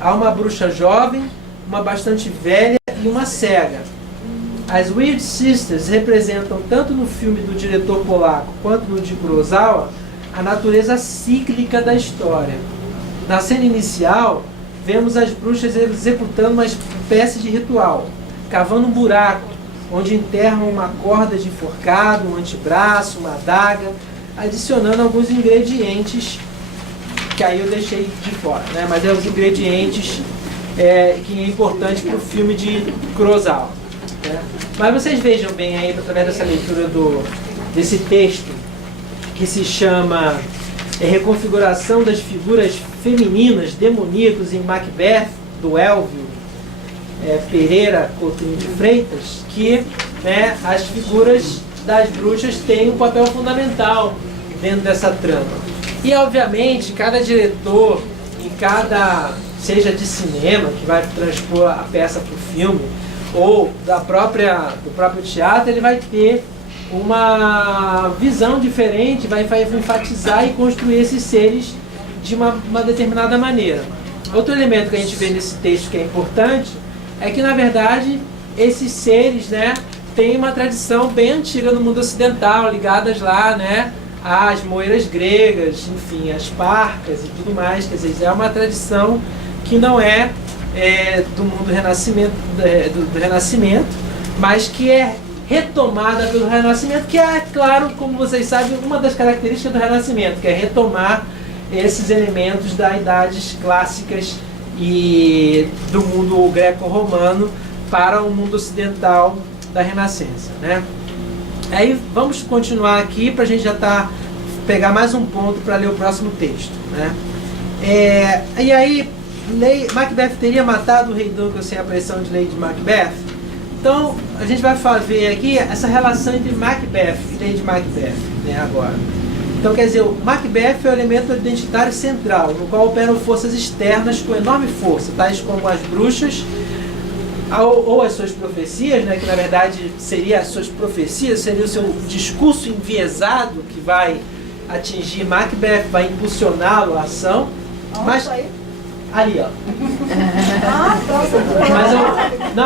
Há uma bruxa jovem, uma bastante velha e uma cega. As Weird Sisters representam, tanto no filme do diretor polaco quanto no de Kurosawa, a natureza cíclica da história. Na cena inicial, vemos as bruxas executando uma espécie de ritual, cavando um buraco, onde enterram uma corda de enforcado, um antebraço, uma adaga, adicionando alguns ingredientes que aí eu deixei de fora, né? Mas é os ingredientes que é importante para o filme de Kurosawa, né? Mas vocês vejam bem aí, através dessa leitura desse texto, que se chama Reconfiguração das Figuras Femininas Demoníacos em Macbeth, do Elvio Pereira Coutinho de Freitas, que, né, as figuras das bruxas têm um papel fundamental dentro dessa trama. E, obviamente, cada diretor, seja de cinema, que vai transpor a peça para o filme, ou do próprio teatro, ele vai ter uma visão diferente, vai enfatizar e construir esses seres de uma determinada maneira. Outro elemento que a gente vê nesse texto que é importante é que, na verdade, esses seres, né, têm uma tradição bem antiga no mundo ocidental, ligadas lá, né, às moiras gregas, enfim, às parcas e tudo mais. Quer dizer, é uma tradição que não é, do mundo do Renascimento, mas que é retomada pelo Renascimento, que é, claro, como vocês sabem, uma das características do Renascimento, que é retomar esses elementos das idades clássicas e do mundo greco-romano para o mundo ocidental da Renascença, né? Aí vamos continuar aqui para a gente já pegar mais um ponto para ler o próximo texto, né? E aí, Macbeth teria matado o rei Duncan sem a pressão de Lady Macbeth? Então, a gente vai ver aqui essa relação entre Macbeth e Lady Macbeth, né, agora. Então, quer dizer, o Macbeth é o elemento identitário central, no qual operam forças externas com enorme força, tais como as bruxas, ou as suas profecias, né, que na verdade seria as suas profecias, seria o seu discurso enviesado que vai atingir Macbeth, vai impulsioná-lo à ação. Mas ali, ó.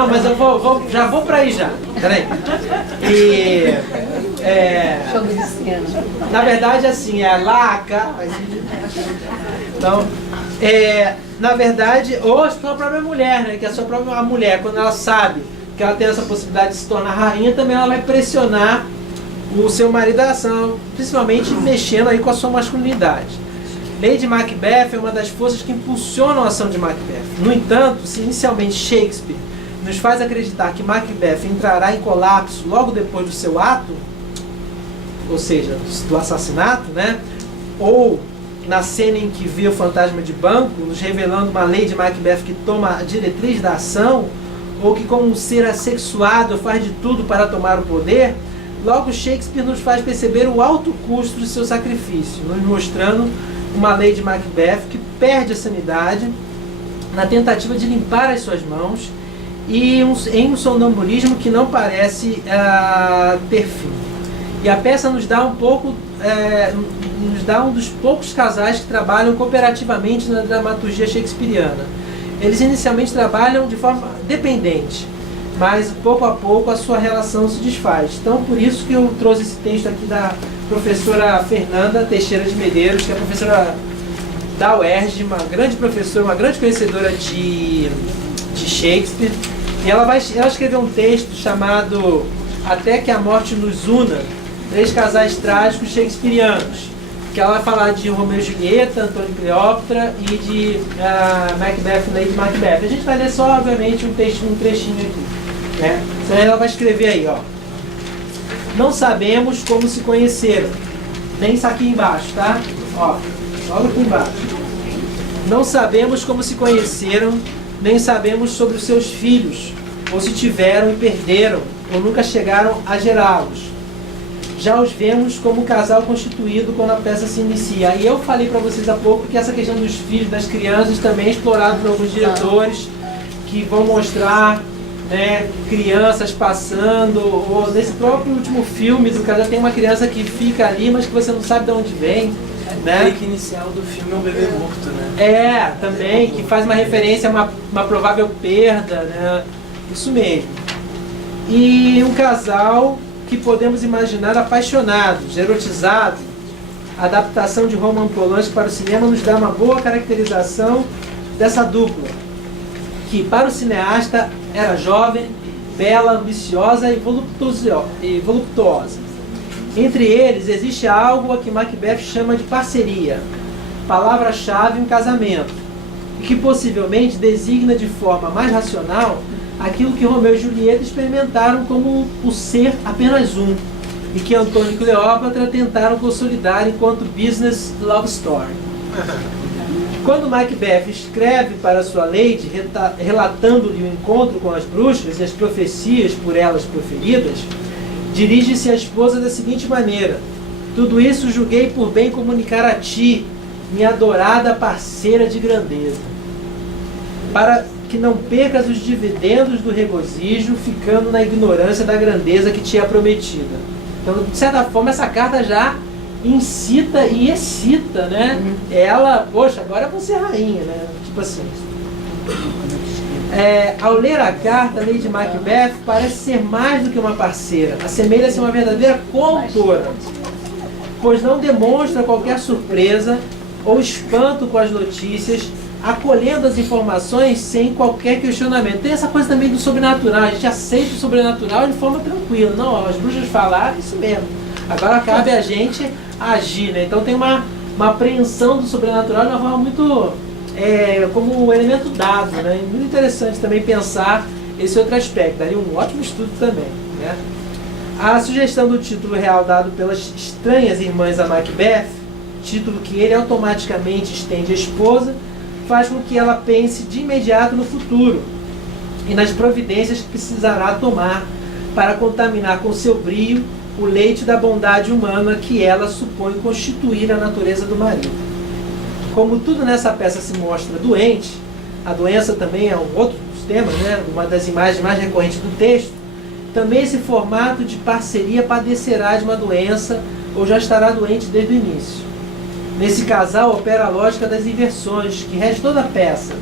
Mas eu já vou para aí já. Peraí. Na verdade, assim, é laca. Então, na verdade, ou a sua própria mulher, né? Que a sua própria mulher, quando ela sabe que ela tem essa possibilidade de se tornar rainha, também ela vai pressionar o seu marido à ação, principalmente mexendo aí com a sua masculinidade. Lady Macbeth é uma das forças que impulsionam a ação de Macbeth. No entanto, se inicialmente Shakespeare nos faz acreditar que Macbeth entrará em colapso logo depois do seu ato, ou seja, do assassinato, né? Ou na cena em que vê o fantasma de banco, nos revelando uma Lady Macbeth que toma a diretriz da ação, ou que como um ser assexuado faz de tudo para tomar o poder, logo Shakespeare nos faz perceber o alto custo de seu sacrifício, nos mostrando uma Lady Macbeth que perde a sanidade na tentativa de limpar as suas mãos e em um sonambulismo que não parece ter fim. E a peça nos dá um dos poucos casais que trabalham cooperativamente na dramaturgia shakespeariana. Eles inicialmente trabalham de forma dependente, mas pouco a pouco a sua relação se desfaz. Então, por isso que eu trouxe esse texto aqui da professora Fernanda Teixeira de Medeiros, que é professora da UERJ, uma grande professora, uma grande conhecedora de Shakespeare. E ela escreveu um texto chamado Até que a Morte nos Una, 3 casais trágicos shakespearianos, que ela vai falar de Romeu e Julieta, Antônio e Cleópatra e de Macbeth e Lady Macbeth. A gente vai ler só, obviamente, um trechinho aqui, né? Então ela vai escrever aí, ó. Não sabemos como se conheceram. Nem isso aqui embaixo, tá? Ó, logo aqui embaixo. Não sabemos como se conheceram, nem sabemos sobre os seus filhos, ou se tiveram e perderam, ou nunca chegaram a gerá-los. Já os vemos como casal constituído quando a peça se inicia. E eu falei para vocês há pouco que essa questão dos filhos, das crianças, também é explorada por alguns diretores que vão mostrar, né, crianças passando, ou nesse próprio último filme do casal tem uma criança que fica ali, mas que você não sabe de onde vem, né? O take inicial do filme é um bebê morto, né? Também, que faz uma referência a uma provável perda, né? Isso mesmo. E um casal que podemos imaginar apaixonados, erotizados. A adaptação de Roman Polanski para o cinema nos dá uma boa caracterização dessa dupla, que para o cineasta era jovem, bela, ambiciosa e voluptuosa. Entre eles existe algo a que Macbeth chama de parceria, palavra-chave em um casamento, e que possivelmente designa de forma mais racional aquilo que Romeu e Julieta experimentaram como o ser apenas um, e que Antônio e Cleópatra tentaram consolidar enquanto business love story. Quando Macbeth escreve para sua Lady, relatando-lhe o encontro com as bruxas e as profecias por elas proferidas, dirige-se à esposa da seguinte maneira: tudo isso julguei por bem comunicar a ti, minha adorada parceira de grandeza, para que não percas os dividendos do regozijo, ficando na ignorância da grandeza que te é prometida. Então, de certa forma, essa carta já incita e excita, né? Ela, poxa, agora eu vou ser rainha, né? Tipo assim. Ao ler a carta, Lady Macbeth parece ser mais do que uma parceira. Assemelha-se a uma verdadeira coautora, pois não demonstra qualquer surpresa ou espanto com as notícias, acolhendo as informações sem qualquer questionamento. Tem essa coisa também do sobrenatural, a gente aceita o sobrenatural de forma tranquila. Não, as bruxas falaram, isso mesmo. Agora cabe a gente agir, né? Então tem uma apreensão do sobrenatural de uma forma muito, como um elemento dado, né? Muito interessante também pensar esse outro aspecto, daria um ótimo estudo também, né? A sugestão do título real dado pelas estranhas irmãs a Macbeth, título que ele automaticamente estende à esposa, faz com que ela pense de imediato no futuro e nas providências que precisará tomar para contaminar com seu brilho o leite da bondade humana que ela supõe constituir a natureza do marido. Como tudo nessa peça se mostra doente, a doença também é um outro dos temas, né? Uma das imagens mais recorrentes do texto, também esse formato de parceria padecerá de uma doença ou já estará doente desde o início. Nesse casal opera a lógica das inversões, que rege toda a peça.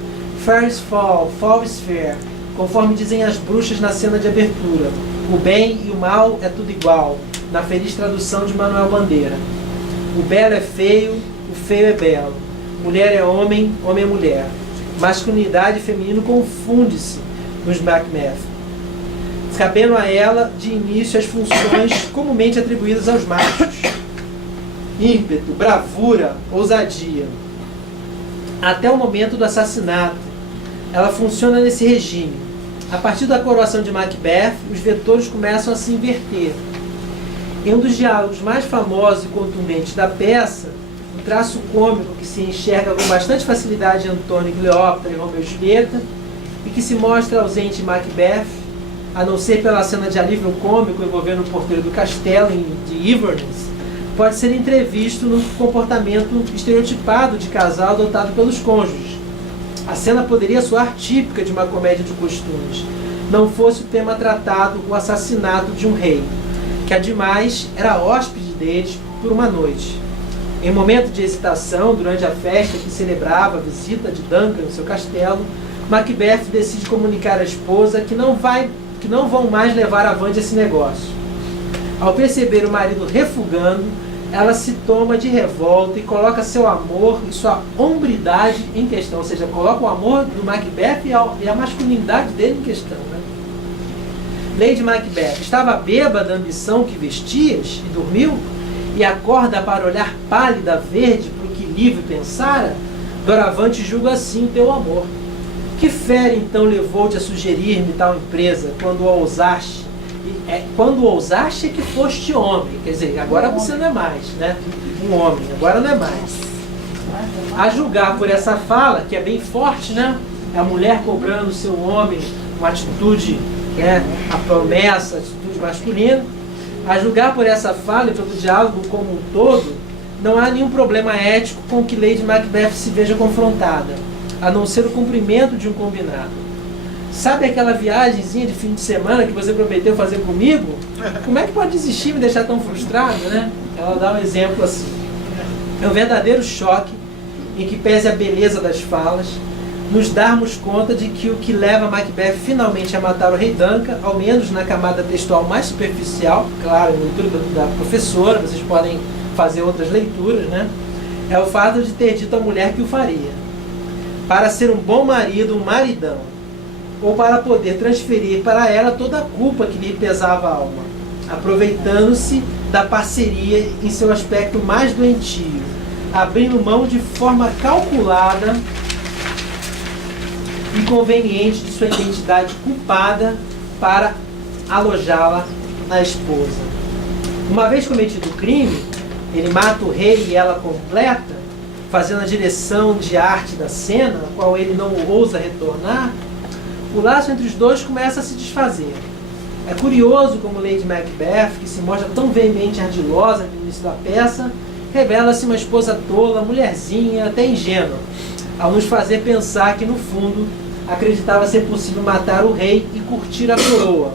Fair is fall, fall is fair, conforme dizem as bruxas na cena de abertura. O bem e o mal é tudo igual, na feliz tradução de Manuel Bandeira. O belo é feio, o feio é belo. Mulher é homem, homem é mulher. Masculinidade e feminino confunde-se nos Macbeth, cabendo a ela de início as funções comumente atribuídas aos machos: ímpeto, bravura, ousadia. Até o momento do assassinato, ela funciona nesse regime. A partir da coroação de Macbeth, os vetores começam a se inverter. Em um dos diálogos mais famosos e contundentes da peça, o traço cômico que se enxerga com bastante facilidade em Antônio e Cleópatra e Romeu e Julieta, e que se mostra ausente em Macbeth, a não ser pela cena de alívio cômico envolvendo o porteiro do castelo de Inverness, pode ser entrevisto no comportamento estereotipado de casal adotado pelos cônjuges. A cena poderia soar típica de uma comédia de costumes, não fosse o tema tratado o assassinato de um rei, que ademais era hóspede deles por uma noite. Em momento de excitação, durante a festa que celebrava a visita de Duncan no seu castelo, Macbeth decide comunicar à esposa que não vão mais levar avante esse negócio. Ao perceber o marido refugando, ela se toma de revolta e coloca seu amor e sua hombridade em questão, ou seja, coloca o amor do Macbeth e a masculinidade dele em questão, né? Lady Macbeth: estava bêbada da ambição que vestias e dormiu, e acorda para olhar pálida, verde, para o que livre pensara? Doravante julga assim o teu amor. Que fé então levou-te a sugerir-me tal empresa, quando ousaste? Quando ousaste é que foste homem, quer dizer, agora você não é mais, né? Um homem, agora não é mais. A julgar por essa fala, que é bem forte, né? A mulher cobrando o seu homem uma atitude, né? A promessa, a atitude masculina. A julgar por essa fala e pelo diálogo como um todo, não há nenhum problema ético com que Lady Macbeth se veja confrontada, a não ser o cumprimento de um combinado. Sabe aquela viagemzinha de fim de semana que você prometeu fazer comigo? Como é que pode desistir e me deixar tão frustrada, né? Ela dá um exemplo assim. É um verdadeiro choque em que pese a beleza das falas, nos darmos conta de que o que leva Macbeth finalmente a matar o rei Duncan, ao menos na camada textual mais superficial, claro, na leitura da professora, vocês podem fazer outras leituras, né? É o fato de ter dito à mulher que o faria. Para ser um bom marido, um maridão, ou para poder transferir para ela toda a culpa que lhe pesava a alma, aproveitando-se da parceria em seu aspecto mais doentio, abrindo mão de forma calculada e conveniente de sua identidade culpada para alojá-la na esposa. Uma vez cometido o crime, ele mata o rei e ela completa, fazendo a direção de arte da cena, a qual ele não ousa retornar. O laço entre os dois começa a se desfazer. É curioso como Lady Macbeth, que se mostra tão veemente e ardilosa no início da peça, revela-se uma esposa tola, mulherzinha, até ingênua, ao nos fazer pensar que, no fundo, acreditava ser possível matar o rei e curtir a coroa.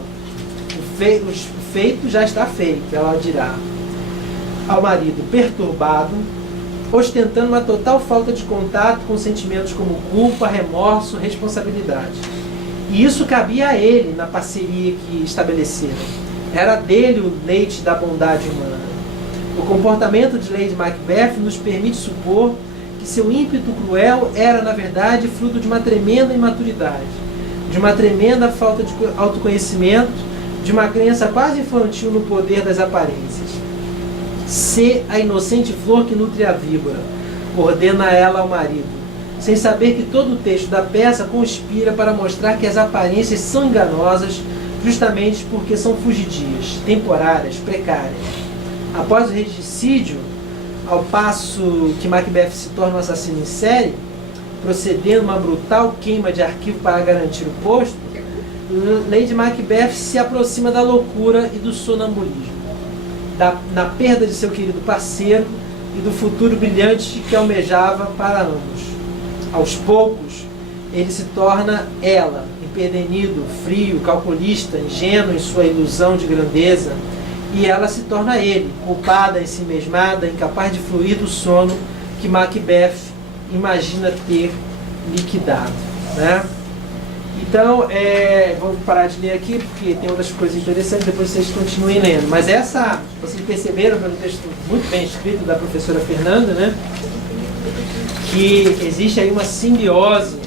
O feito já está feito, ela dirá ao marido perturbado, ostentando uma total falta de contato com sentimentos como culpa, remorso, responsabilidade. E isso cabia a ele na parceria que estabeleceram. Era dele o leite da bondade humana. O comportamento de Lady Macbeth nos permite supor que seu ímpeto cruel era, na verdade, fruto de uma tremenda imaturidade, de uma tremenda falta de autoconhecimento, de uma crença quase infantil no poder das aparências. Ser a inocente flor que nutre a víbora, ordena ela ao marido, sem saber que todo o texto da peça conspira para mostrar que as aparências são enganosas, justamente porque são fugidias, temporárias, precárias. Após o regicídio, ao passo que Macbeth se torna um assassino em série, procedendo uma brutal queima de arquivo para garantir o posto, Lady Macbeth se aproxima da loucura e do sonambulismo, na perda de seu querido parceiro e do futuro brilhante que almejava para ambos. Aos poucos, ele se torna ela, empedernido, frio, calculista, ingênuo em sua ilusão de grandeza, e ela se torna ele, culpada, ensimesmada, incapaz de fluir do sono que Macbeth imagina ter liquidado, né? Então, vou parar de ler aqui, porque tem outras coisas interessantes, depois vocês continuem lendo. Mas essa, vocês perceberam pelo texto muito bem escrito da professora Fernanda, né? Que existe aí uma simbiose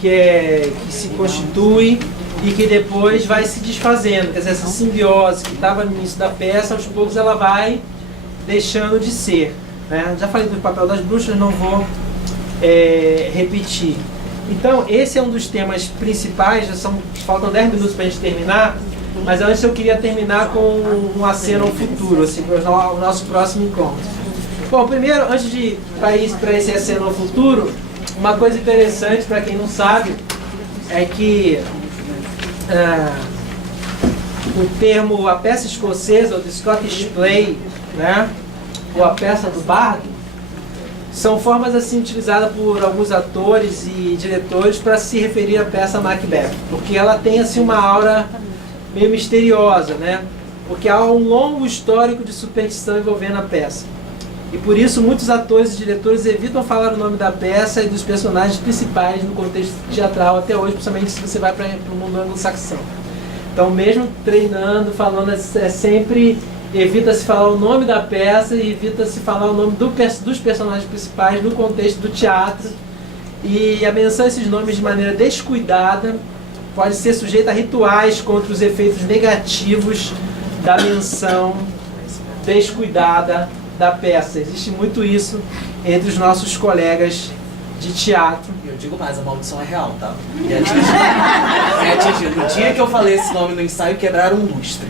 que se constitui e que depois vai se desfazendo. Quer dizer, essa simbiose que estava no início da peça, aos poucos ela vai deixando de ser, né? Já falei do papel das bruxas, não vou repetir. Então, esse é um dos temas principais. Faltam 10 minutos para a gente terminar, mas antes eu queria terminar com um aceno ao futuro, assim, para o nosso próximo encontro. Bom, primeiro, antes de ir para esse aceno ao futuro, uma coisa interessante para quem não sabe é que o termo a peça escocesa, ou the Scottish Play, né, ou a peça do bardo, são formas assim utilizadas por alguns atores e diretores para se referir à peça Macbeth, porque ela tem assim uma aura meio misteriosa, né? Porque há um longo histórico de superstição envolvendo a peça. E por isso muitos atores e diretores evitam falar o nome da peça e dos personagens principais no contexto teatral até hoje, principalmente se você vai para o mundo anglo-saxão. Então, mesmo treinando, falando, sempre evita-se falar o nome da peça e evita-se falar o nome dos personagens principais no contexto do teatro. E a menção a esses nomes de maneira descuidada pode ser sujeita a rituais contra os efeitos negativos da menção descuidada da peça. Existe muito isso entre os nossos colegas de teatro. Eu digo mais, a maldição é real, tá? Me atingiu. No dia que eu falei esse nome no ensaio, quebraram um lustre.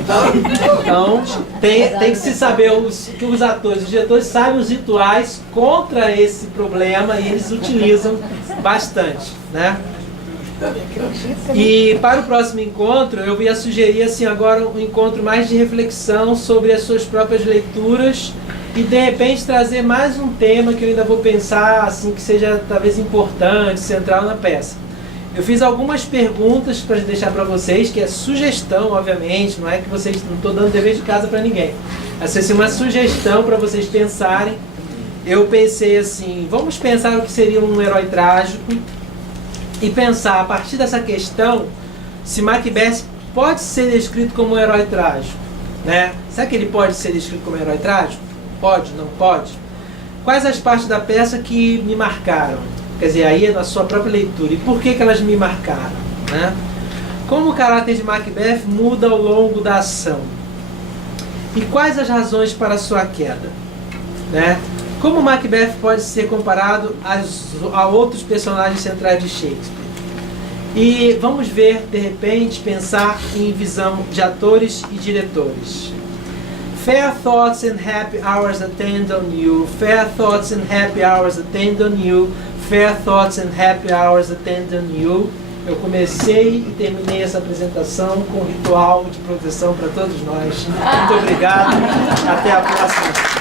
Então, tem que se saber que os atores, os diretores sabem os rituais contra esse problema e eles utilizam bastante, né? E para o próximo encontro, eu ia sugerir assim, agora um encontro mais de reflexão sobre as suas próprias leituras e de repente trazer mais um tema que eu ainda vou pensar assim, que seja talvez importante, central na peça. Eu fiz algumas perguntas para deixar para vocês, que é sugestão, obviamente, não é que vocês, não estou dando dever de casa para ninguém. Essa é uma sugestão para vocês pensarem. Eu pensei assim, vamos pensar o que seria um herói trágico e pensar a partir dessa questão se Macbeth pode ser descrito como um herói trágico, né? Será que ele pode ser descrito como um herói trágico? Pode, não pode? Quais as partes da peça que me marcaram? Quer dizer, aí é na sua própria leitura. E por que elas me marcaram, né? Como o caráter de Macbeth muda ao longo da ação? E quais as razões para a sua queda? Né? Como Macbeth pode ser comparado a outros personagens centrais de Shakespeare? E vamos ver, de repente, pensar em visão de atores e diretores. Fair thoughts and happy hours attend on you. Fair thoughts and happy hours attend on you. Fair thoughts and happy hours attend on you. Eu comecei e terminei essa apresentação com um ritual de proteção para todos nós. Muito obrigado. Até a próxima.